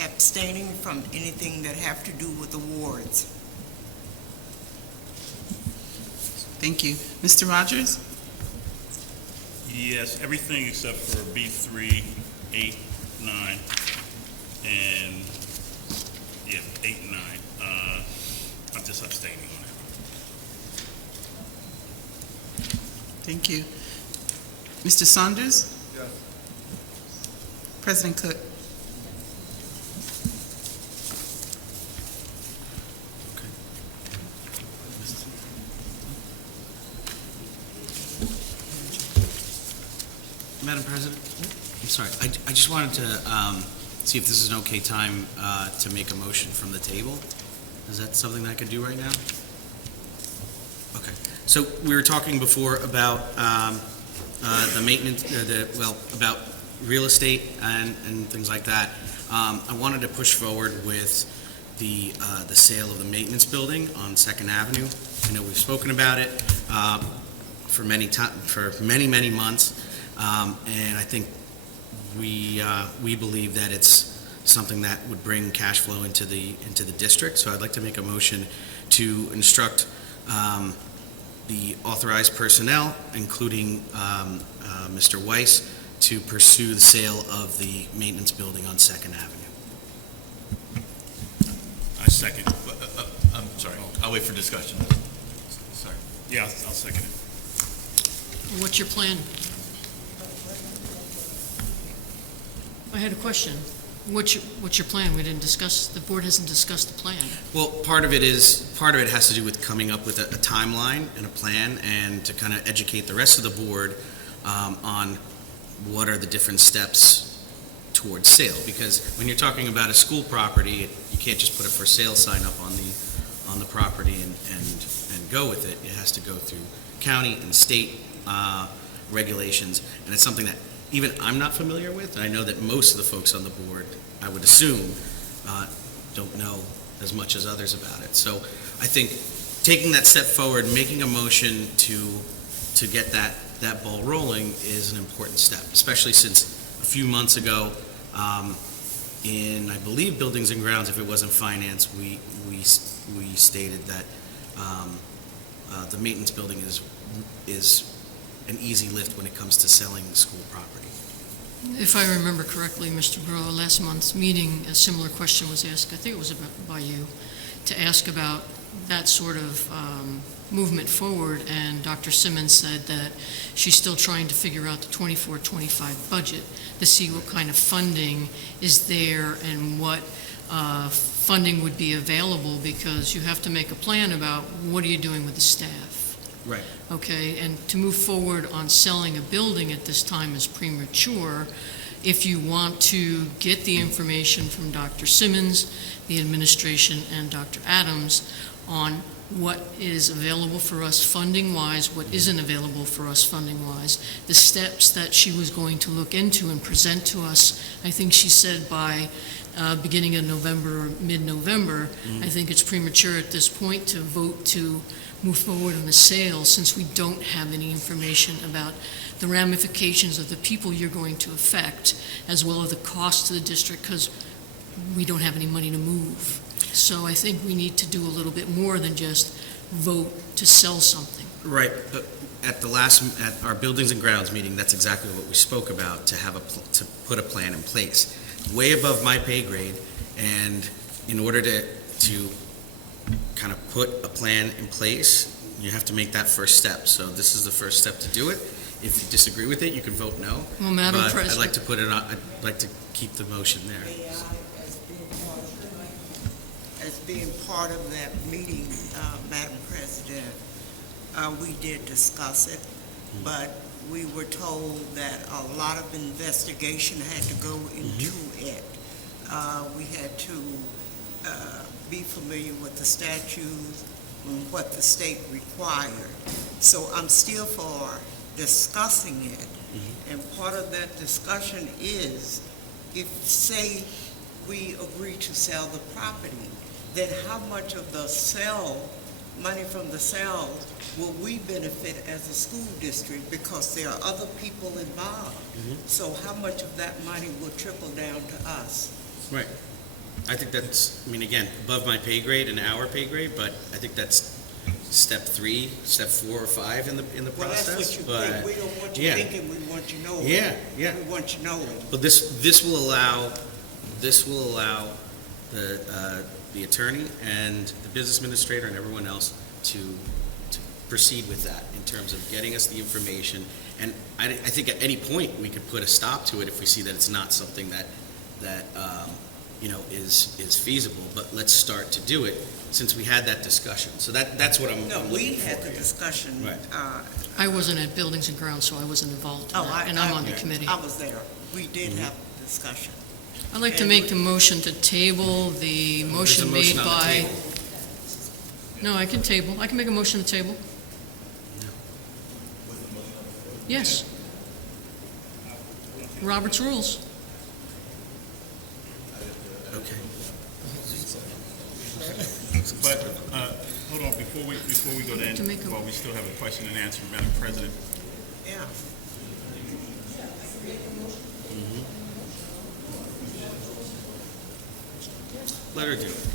abstaining from anything that have to do with awards. Thank you. Mr. Rogers? Yes, everything except for B3, 8, 9, and, yeah, 8 and 9. I'm just abstaining on it. Thank you. Mr. Saunders? Yes. President Cook? Madam President? I'm sorry, I just wanted to see if this is an okay time to make a motion from the table. Is that something that I could do right now? Okay. So we were talking before about the maintenance, about real estate and things like that. I wanted to push forward with the sale of the maintenance building on Second Avenue. I know we've spoken about it for many months. And I think we believe that it's something that would bring cash flow into the district. So I'd like to make a motion to instruct the authorized personnel, including Mr. Weiss, to pursue the sale of the maintenance building on Second Avenue. I second. I'm sorry, I'll wait for discussion. Sorry. Yeah, I'll second it. What's your plan? I had a question. What's your plan? We didn't discuss, the board hasn't discussed the plan. Well, part of it has to do with coming up with a timeline and a plan, and to kind of educate the rest of the board on what are the different steps towards sale. Because when you're talking about a school property, you can't just put a for sale sign up on the property and go with it. It has to go through county and state regulations, and it's something that even I'm not familiar with, and I know that most of the folks on the board, I would assume, don't know as much as others about it. So I think taking that step forward, making a motion to get that ball rolling is an important step, especially since a few months ago, in, I believe, Buildings and Grounds, if it wasn't finance, we stated that the maintenance building is an easy lift when it comes to selling school property. If I remember correctly, Mr. Brewer, last month's meeting, a similar question was asked, I think it was by you, to ask about that sort of movement forward, and Dr. Simmons said that she's still trying to figure out the 24-25 budget to see what kind of funding is there and what funding would be available, because you have to make a plan about what are you doing with the staff. Right. Okay, and to move forward on selling a building at this time is premature. If you want to get the information from Dr. Simmons, the administration, and Dr. Adams on what is available for us funding-wise, what isn't available for us funding-wise, the steps that she was going to look into and present to us, I think she said by beginning of November or mid-November. I think it's premature at this point to vote to move forward on the sale, since we don't have any information about the ramifications of the people you're going to affect, as well as the cost to the district, because we don't have any money to move. So I think we need to do a little bit more than just vote to sell something. Right. At our Buildings and Grounds meeting, that's exactly what we spoke about, to put a plan in place. Way above my pay grade, and in order to kind of put a plan in place, you have to make that first step. So this is the first step to do it. if you disagree with it, you can vote no. Well, Madam But I'd President. like to put it on, I'd like to keep the motion there. As being part of that meeting, Madam President, we did discuss it, but we were told that a lot of investigation had to go into it. We had to be familiar with the statutes and what the state required. So I'm still for discussing it. And part of that discussion is, if, say, we agree to sell the property, then how much of the money from the sales will we benefit as a school district, because there are other people involved? So how much of that money will trickle down to us? Right. I think that's, I mean, again, above my pay grade and our pay grade, but I think that's step 3, step 4 or 5 in the Well, process. that's what you but think. We don't want you thinking, we want you knowing. Yeah. We want you knowing. But this will allow the attorney and the business administrator and everyone else to proceed with that in terms of getting us the information. And I think at any point we could put a stop to it if we see that it's not something that is feasible. But let's start to do it since we had that discussion. So that's what I'm. No, I'm we looking had for the here. discussion. Right. I wasn't at Buildings and Grounds, so I wasn't involved in that, and I'm on the committee. I was there. We did have the discussion. I'd like to make the motion to table the motion There's a motion made on the by... table. No, I can make a motion to table. Yes. Robert's rules. Okay. But, hold on, before we go to end, well, we still have a question and answer, Madam President. Yeah. Let her do it.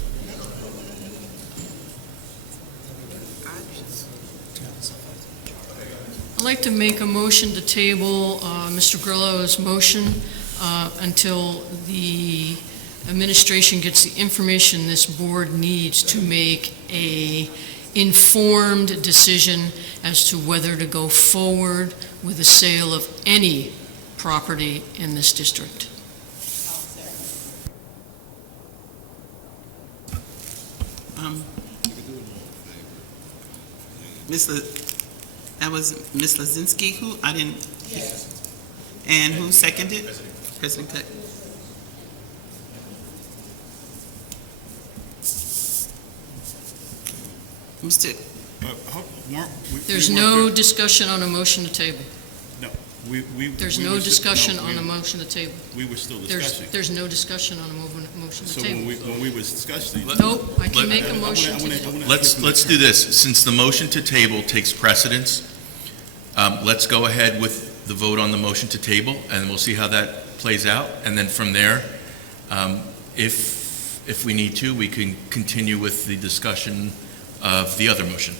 I'd like to make a motion to table Mr. Grillo's motion until the administration gets the information this board needs to make a informed decision as to whether to go forward with the sale of any property in this district. That was Ms. Lazinski, who, I didn't. Yes. And who seconded? President Cook. Mr. There's no discussion on a motion to table. No, There's no discussion on a motion to table. We were still discussing. There's no discussion on a motion to So table. when we were discussing. Nope, I can make a motion to table. Let's do this. Since the motion to table takes precedence, let's go ahead with the vote on the motion to table, and we'll see how that plays out. And then from there, if we need to, we can continue with the discussion of the other motion.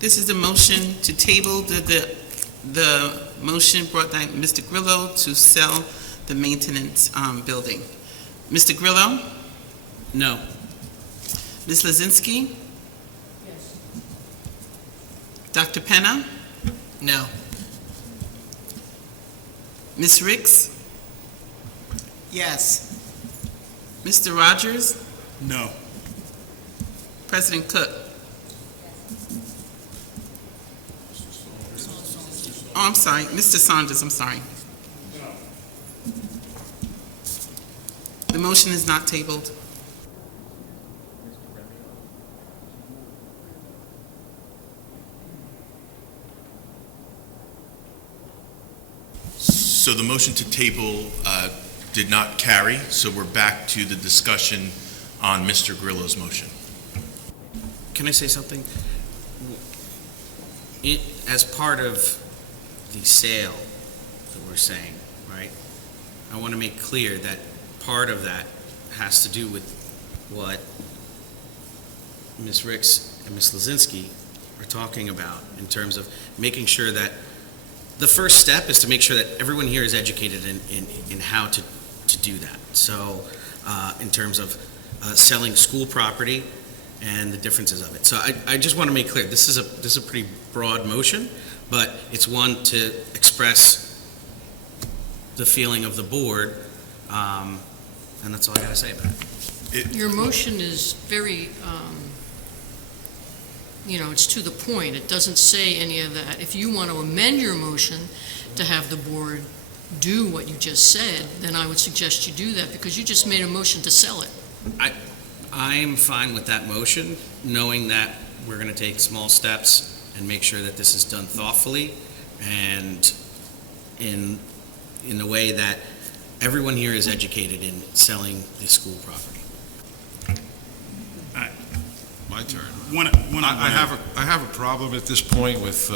This is the motion to table the motion brought by Mr. Grillo to sell the maintenance building. Mr. Grillo? No. Ms. Lazinski? Yes. Dr. Penna? No. Ms. Ricks? Yes. Mr. Rogers? No. President Cook? Oh, I'm sorry, Mr. Saunders, I'm sorry. The motion is not tabled. So the motion to table did not carry, so we're back to the discussion on Mr. Grillo's motion. Can I say something? As part of the sale that we're saying, right? I want to make clear that part of that has to do with what Ms. Ricks and Ms. Lazinski are talking about in terms of making sure that the first step is to make sure that everyone here is educated in how to do that. So in terms of selling school property, and the differences of it. So I just want to make clear, this is a pretty broad motion, but it's one to express the feeling of the board, and that's all I got to say about it. Your motion is very, it's to the point. It doesn't say any of that. If you want to amend your motion to have the board do what you just said, then I would suggest you do that, because you just made a motion to sell it. I'm fine with that motion, knowing that we're going to take small steps and make sure that this is done thoughtfully and in a way that everyone here is educated in selling the school property. My turn. I have a problem at this point with,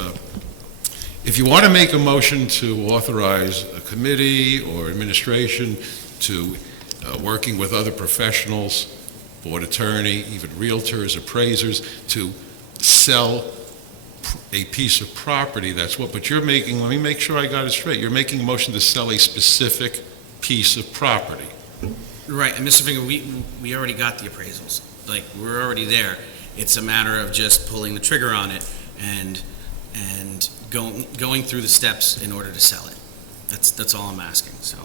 if you want to make a motion to authorize a committee or administration to working with other professionals, board attorney, even realtors, appraisers, to sell a piece of property, that's what, but you're making, let me make sure I got it straight, you're making a motion to sell a specific piece of property. Right, and Mr. Finger, we already got the appraisals. Like, we're already there. It's a matter of just pulling the trigger on it and going through the steps in order to sell it. That's all I'm asking, so.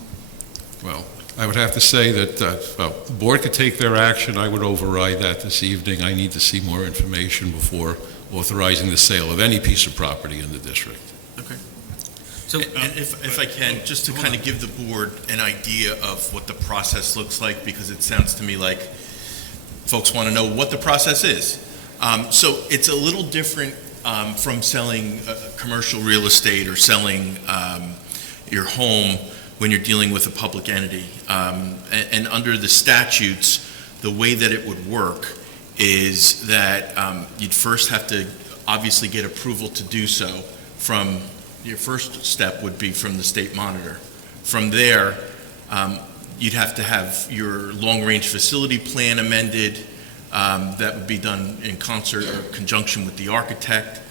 Well, I would have to say that, the board could take their action. I would override that this evening. I need to see more information before authorizing the sale of any piece of property in the district. Okay. So, and if I can, just to kind of give the board an idea of what the process looks like, because it sounds to me like folks want to know what the process is. So it's a little different from selling commercial real estate or selling your home when you're dealing with a public entity. And under the statutes, the way that it would work is that you'd first have to obviously get approval to do so from, your first step would be from the state monitor. From there, you'd have to have your long-range facility plan amended. That would be done in concert or conjunction with the architect.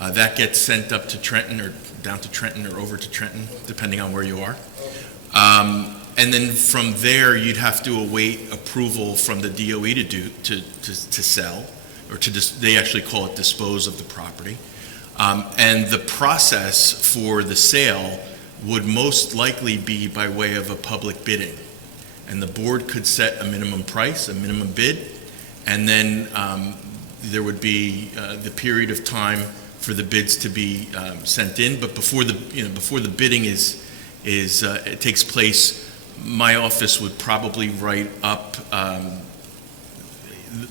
That gets sent up to Trenton or down to Trenton or over to Trenton, depending on where you are. And then from there, you'd have to await approval from the DOE to sell, or they actually call it dispose of the property. And the process for the sale would most likely be by way of a public bidding. And the board could set a minimum price, a minimum bid, and then there would be the period of time for the bids to be sent in. But before the bidding it takes place, my office would probably write up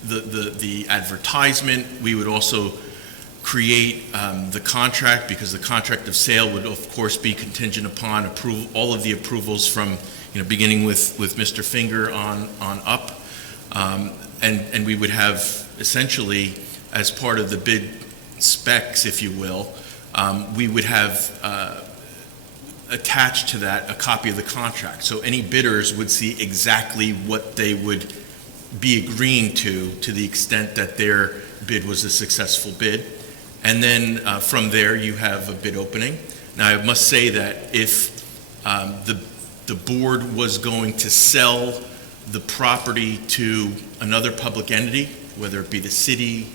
the advertisement. We would also create the contract, because the contract of sale would of course be contingent upon all of the approvals from, beginning with Mr. Finger on up. And we would have essentially, as part of the bid specs, if you will, we would have attached to that a copy of the contract. So any bidders would see exactly what they would be agreeing to the extent that their bid was a successful bid. And then from there, you have a bid opening. Now, I must say that if the board was going to sell the property to another public entity, whether it be the city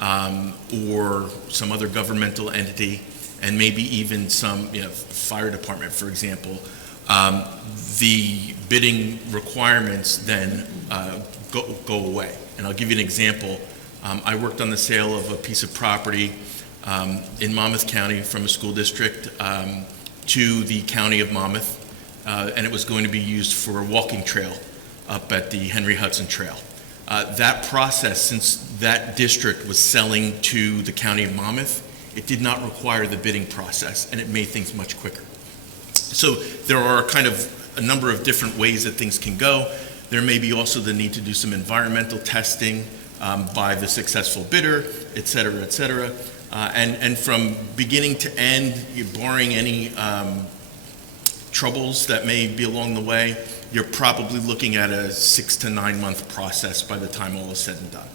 or some other governmental entity, and maybe even some fire department, for example, the bidding requirements then go away. And I'll give you an example. I worked on the sale of a piece of property in Monmouth County from a school district to the county of Monmouth, and it was going to be used for a walking trail up at the Henry Hudson Trail. That process, since that district was selling to the county of Monmouth, it did not require the bidding process, and it made things much quicker. So there are kind of a number of different ways that things can go. There may be also the need to do some environmental testing by the successful bidder, et cetera, et cetera. And from beginning to end, barring any troubles that may be along the way, you're probably looking at a 6 to 9 month process by the time all is said and done.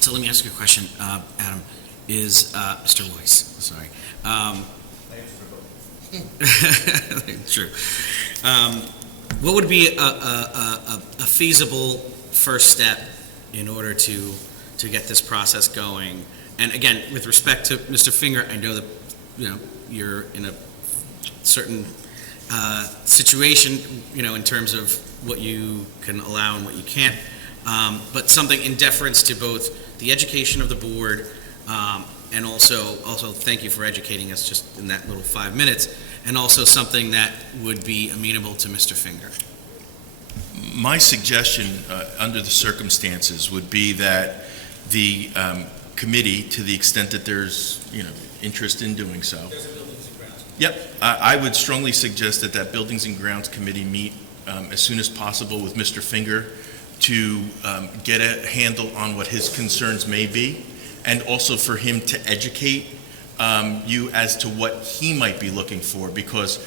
So let me ask you a question, Adam. Is Mr. Weiss? Sorry. True. What would be a feasible first step in order to get this process going. And again, with respect to Mr. Finger, I know that, you're in a certain situation, in terms of what you can allow and what you can't. But something in deference to both the education of the board, and also thank you for educating us just in that little 5 minutes, and also something that would be amenable to Mr. Finger. My suggestion, under the circumstances, would be that the committee, to the extent that there's, interest in doing so. There's a Buildings and Grounds. Yep, I would strongly suggest that Buildings and Grounds Committee meet as soon as possible with Mr. Finger to get a handle on what his concerns may be, and also for him to educate you as to what he might be looking for, because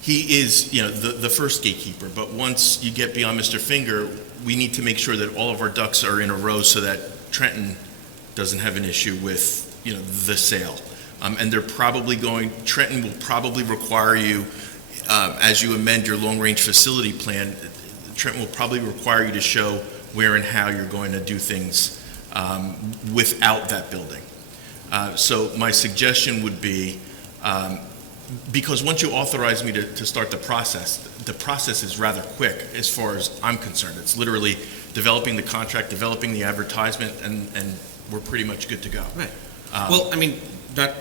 he is, the first gatekeeper. But once you get beyond Mr. Finger, we need to make sure that all of our ducks are in a row so that Trenton doesn't have an issue with, the sale. And Trenton will probably require you, as you amend your long-range facility plan, Trenton will probably require you to show where and how you're going to do things without that building. So my suggestion would be, because once you authorize me to start the process is rather quick as far as I'm concerned. It's literally developing the contract, developing the advertisement, and we're pretty much good to go. Right. Well, I mean, not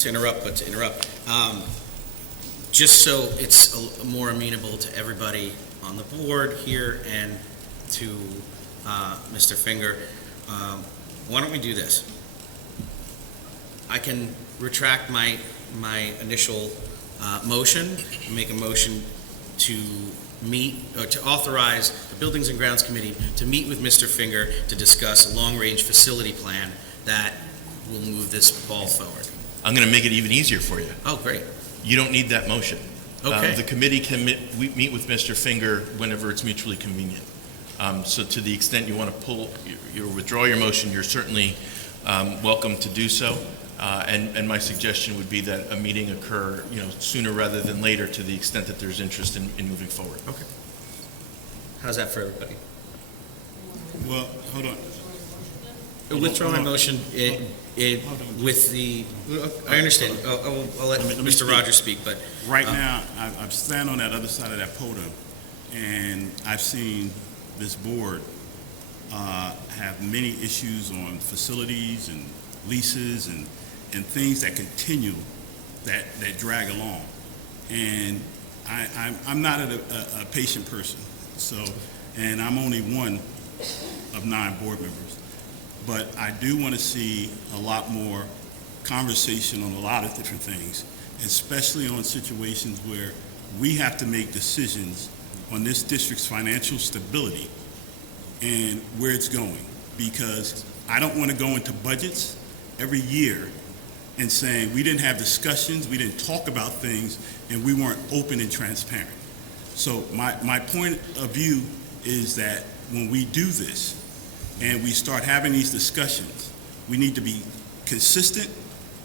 to interrupt, but to interrupt. Just so it's more amenable to everybody on the board here and to Mr. Finger, why don't we do this? I can retract my initial motion, and make a motion to meet, or to authorize the Buildings and Grounds Committee to meet with Mr. Finger to discuss a long-range facility plan that will move this ball forward. I'm going to make it even easier for you. Oh, great. You don't need that motion. Okay. The committee can meet with Mr. Finger whenever it's mutually convenient. So to the extent you want to withdraw your motion, you're certainly welcome to do so. And my suggestion would be that a meeting occur, sooner rather than later, to the extent that there's interest in moving forward. Okay. How's that for everybody? Well, hold on. Withdraw my motion with the, I understand. I'll let Mr. Rogers speak, but. Right now, I'm standing on that other side of that podium, and I've seen this board have many issues on facilities and leases and things that continue, that drag along. And I'm not a patient person, and I'm only one of 9 board members. But I do want to see a lot more conversation on a lot of different things, especially on situations where we have to make decisions on this district's financial stability and where it's going. Because I don't want to go into budgets every year and saying we didn't have discussions, we didn't talk about things, and we weren't open and transparent. So my point of view is that when we do this, and we start having these discussions, we need to be consistent,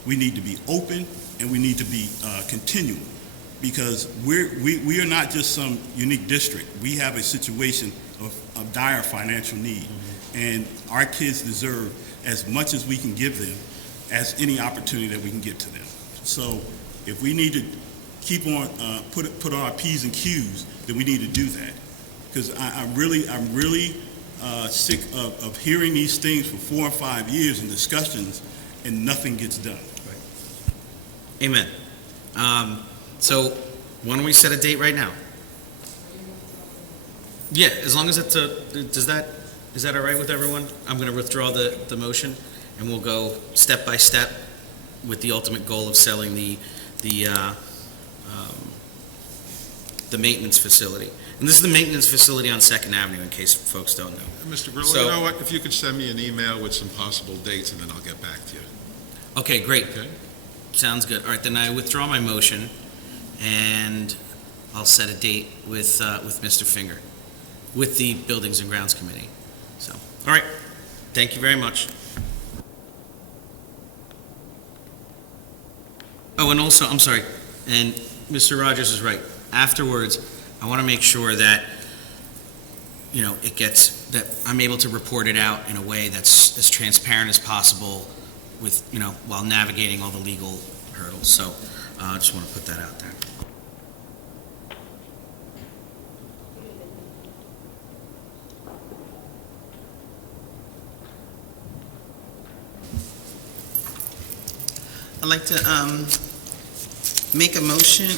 we need to be open, and we need to be continual. Because we are not just some unique district. We have a situation of dire financial need. And our kids deserve as much as we can give them as any opportunity that we can give to them. So if we need to keep on, put on our P's and Q's, then we need to do that. Because I'm really sick of hearing these things for 4 or 5 years in discussions and nothing gets done. Amen. So why don't we set a date right now? Yeah, as long as it's is that all right with everyone? I'm going to withdraw the motion, and we'll go step by step with the ultimate goal of selling the maintenance facility. And this is the maintenance facility on 2nd Avenue, in case folks don't know. Mr. Grillo, So- you know what? If you could send me an email with some possible dates, and then I'll get back to you. Okay, great. Okay? Sounds good. All right, then I withdraw my motion, and I'll set a date with Mr. Finger, with the Buildings and Grounds Committee. So, all right. Thank you very much. Oh, and also, I'm sorry, and Mr. Rogers is right. Afterwards, I want to make sure that it gets, that I'm able to report it out in a way that's as transparent as possible with, while navigating all the legal hurdles. So I just want to put that out there. I'd like to make a motion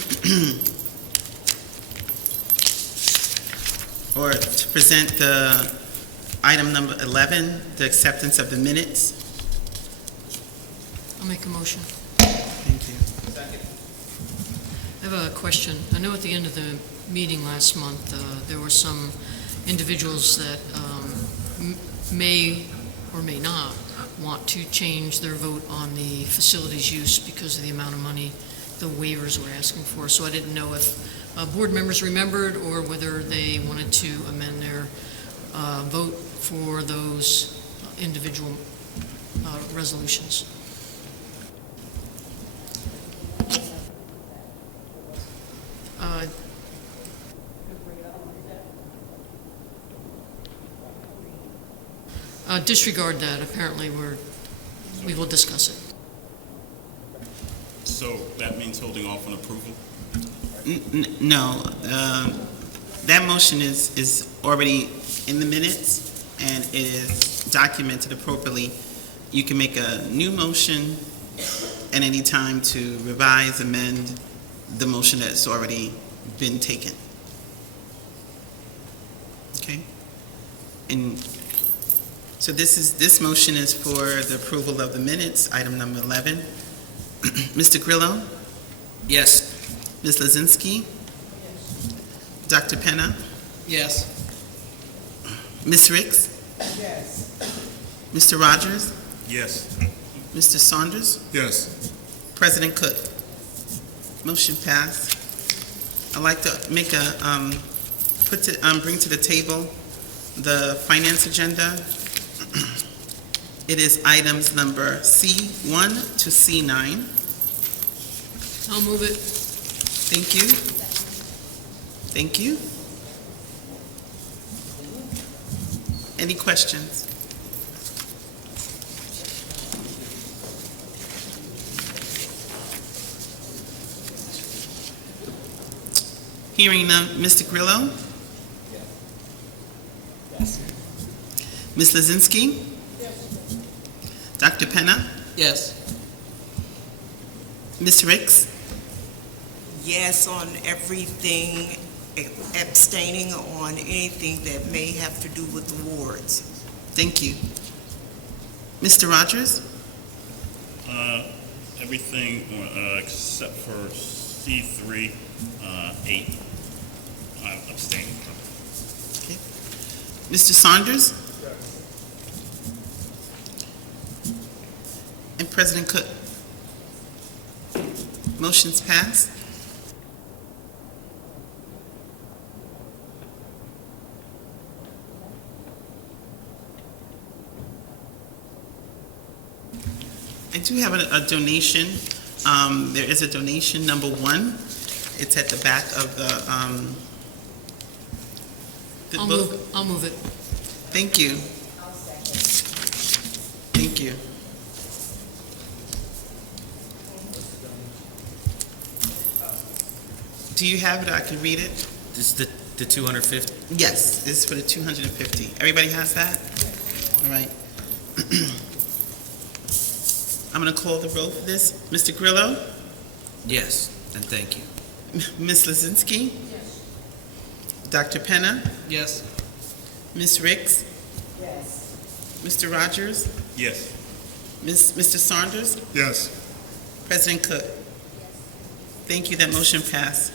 or to present the item number 11, the acceptance of the minutes. I'll make a motion. Thank you. I have a question. I know at the end of the meeting last month, there were some individuals that may or may not want to change their vote on the facilities use because of the amount of money the waivers were asking for. So I didn't know if board members remembered or whether they wanted to amend their vote for those individual resolutions. Disregard that. Apparently, we will discuss it. So that means holding off on approval? No, that motion is already in the minutes and it is documented appropriately. You can make a new motion at any time to revise, amend the motion that's already been taken. Okay? And so this motion is for the approval of the minutes, item number 11. Mr. Grillo? Yes. Ms. Lozinski? Dr. Penna? Yes. Ms. Ricks? Yes. Mr. Rogers? Yes. Mr. Saunders? Yes. President Cook? Motion passed. I'd like to make a, bring to the table the finance agenda. It is items number C1 to C9. I'll move it. Thank you. Thank you. Any questions? Hearing none, Mr. Grillo? Yes. Ms. Lozinski? Dr. Penna? Yes. Ms. Ricks? Yes on everything, abstaining on anything that may have to do with the wards. Thank you. Mr. Rogers? Everything except for C3, 8, I'm abstaining from. Okay. Mr. Saunders? And President Cook? Motion's passed. I do have a donation. There is a donation, number 1. It's at the back of the book. I'll move it. Thank you. Thank you. Do you have it? I can read it. This is the 250? Yes, this is for the 250. Everybody has that? All right. I'm going to call the roll for this. Mr. Grillo? Yes, and thank you. Ms. Lozinski? Yes. Dr. Penna? Yes. Ms. Ricks? Yes. Mr. Rogers? Yes. Mr. Saunders? Yes. President Cook? Thank you. That motion passed.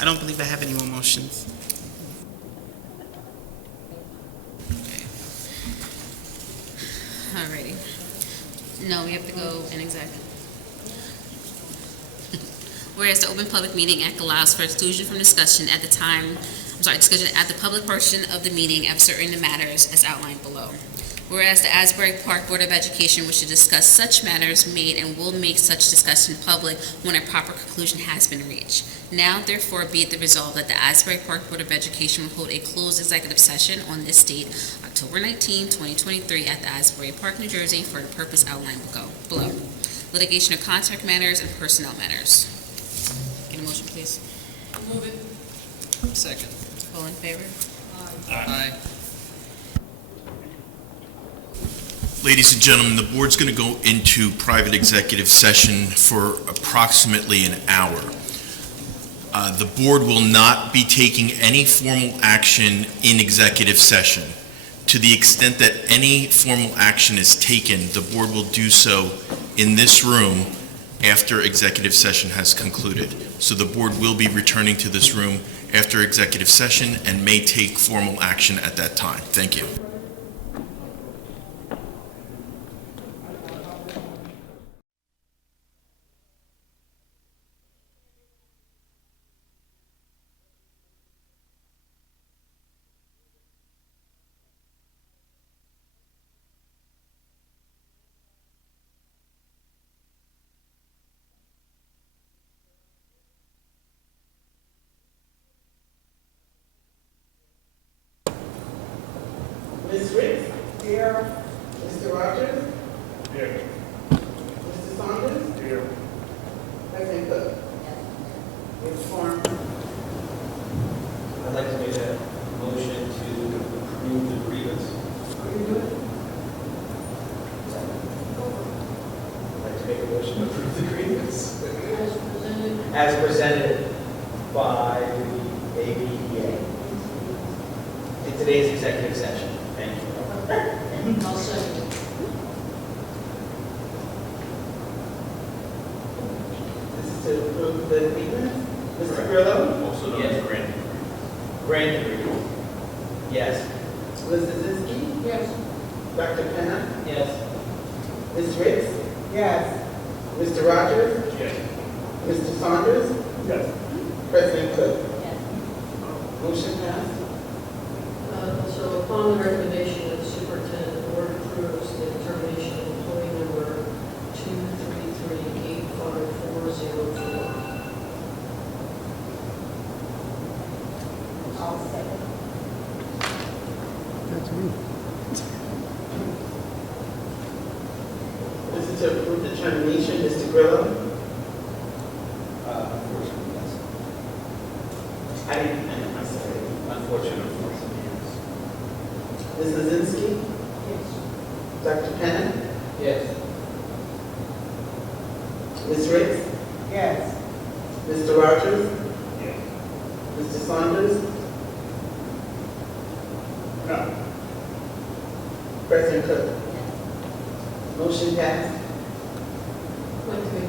I don't believe I have any more motions. Alrighty. No, we have to go in executive. Whereas the Open Public Meeting Act allows for exclusion from discussion at the discussion at the public portion of the meeting of certain matters as outlined below. Whereas the Asbury Park Board of Education wishes to discuss such matters made and will make such discussion public when a proper conclusion has been reached. Now, therefore, be it the resolve that the Asbury Park Board of Education will hold a closed executive session on this date, October 19, 2023, at the Asbury Park, New Jersey, for the purpose outlined below. Litigation of contract matters and personnel matters. Get a motion, please. Move it. Second. All in favor? Aye. Ladies and gentlemen, the board's going to go into private executive session for approximately an hour. The board will not be taking any formal action in executive session. To the extent that any formal action is taken, the board will do so in this room after executive session has concluded. So the board will be returning to this room after executive session and may take formal action at that time. Thank you. Ms. Riggs? Here. Mr. Rogers? Here. Mr. Saunders? Here. President Cook? Ms. Form? I'd like to make a motion to approve the grievance. Are you doing? I'd like to make a motion to approve the grievance. As presented by the ABEA in today's executive session. Thank you. I'll second. This is to approve the grievance? Mr. Grillo? Also known as grant. Grant agreement. Yes. Ms. Zazinski? Yes. Dr. Penna? Yes. Ms. Riggs? Yes. Mr. Rogers? Yes. Mr. Saunders? Yes. President Cook? Motion passed. So upon the recommendation of the superintendent, the board approves the determination of employee number 233-85404. That's me. This is to approve the termination, Mr. Grillo? Unfortunately, yes. I'm sorry. Unfortunately, Ms. Zazinski? Yes. Dr. Penna? yes. Ms. Riggs? Yes. Mr. Rogers? Yes. Mr. Saunders? No. President Cook? Motion passed. I'd like to make a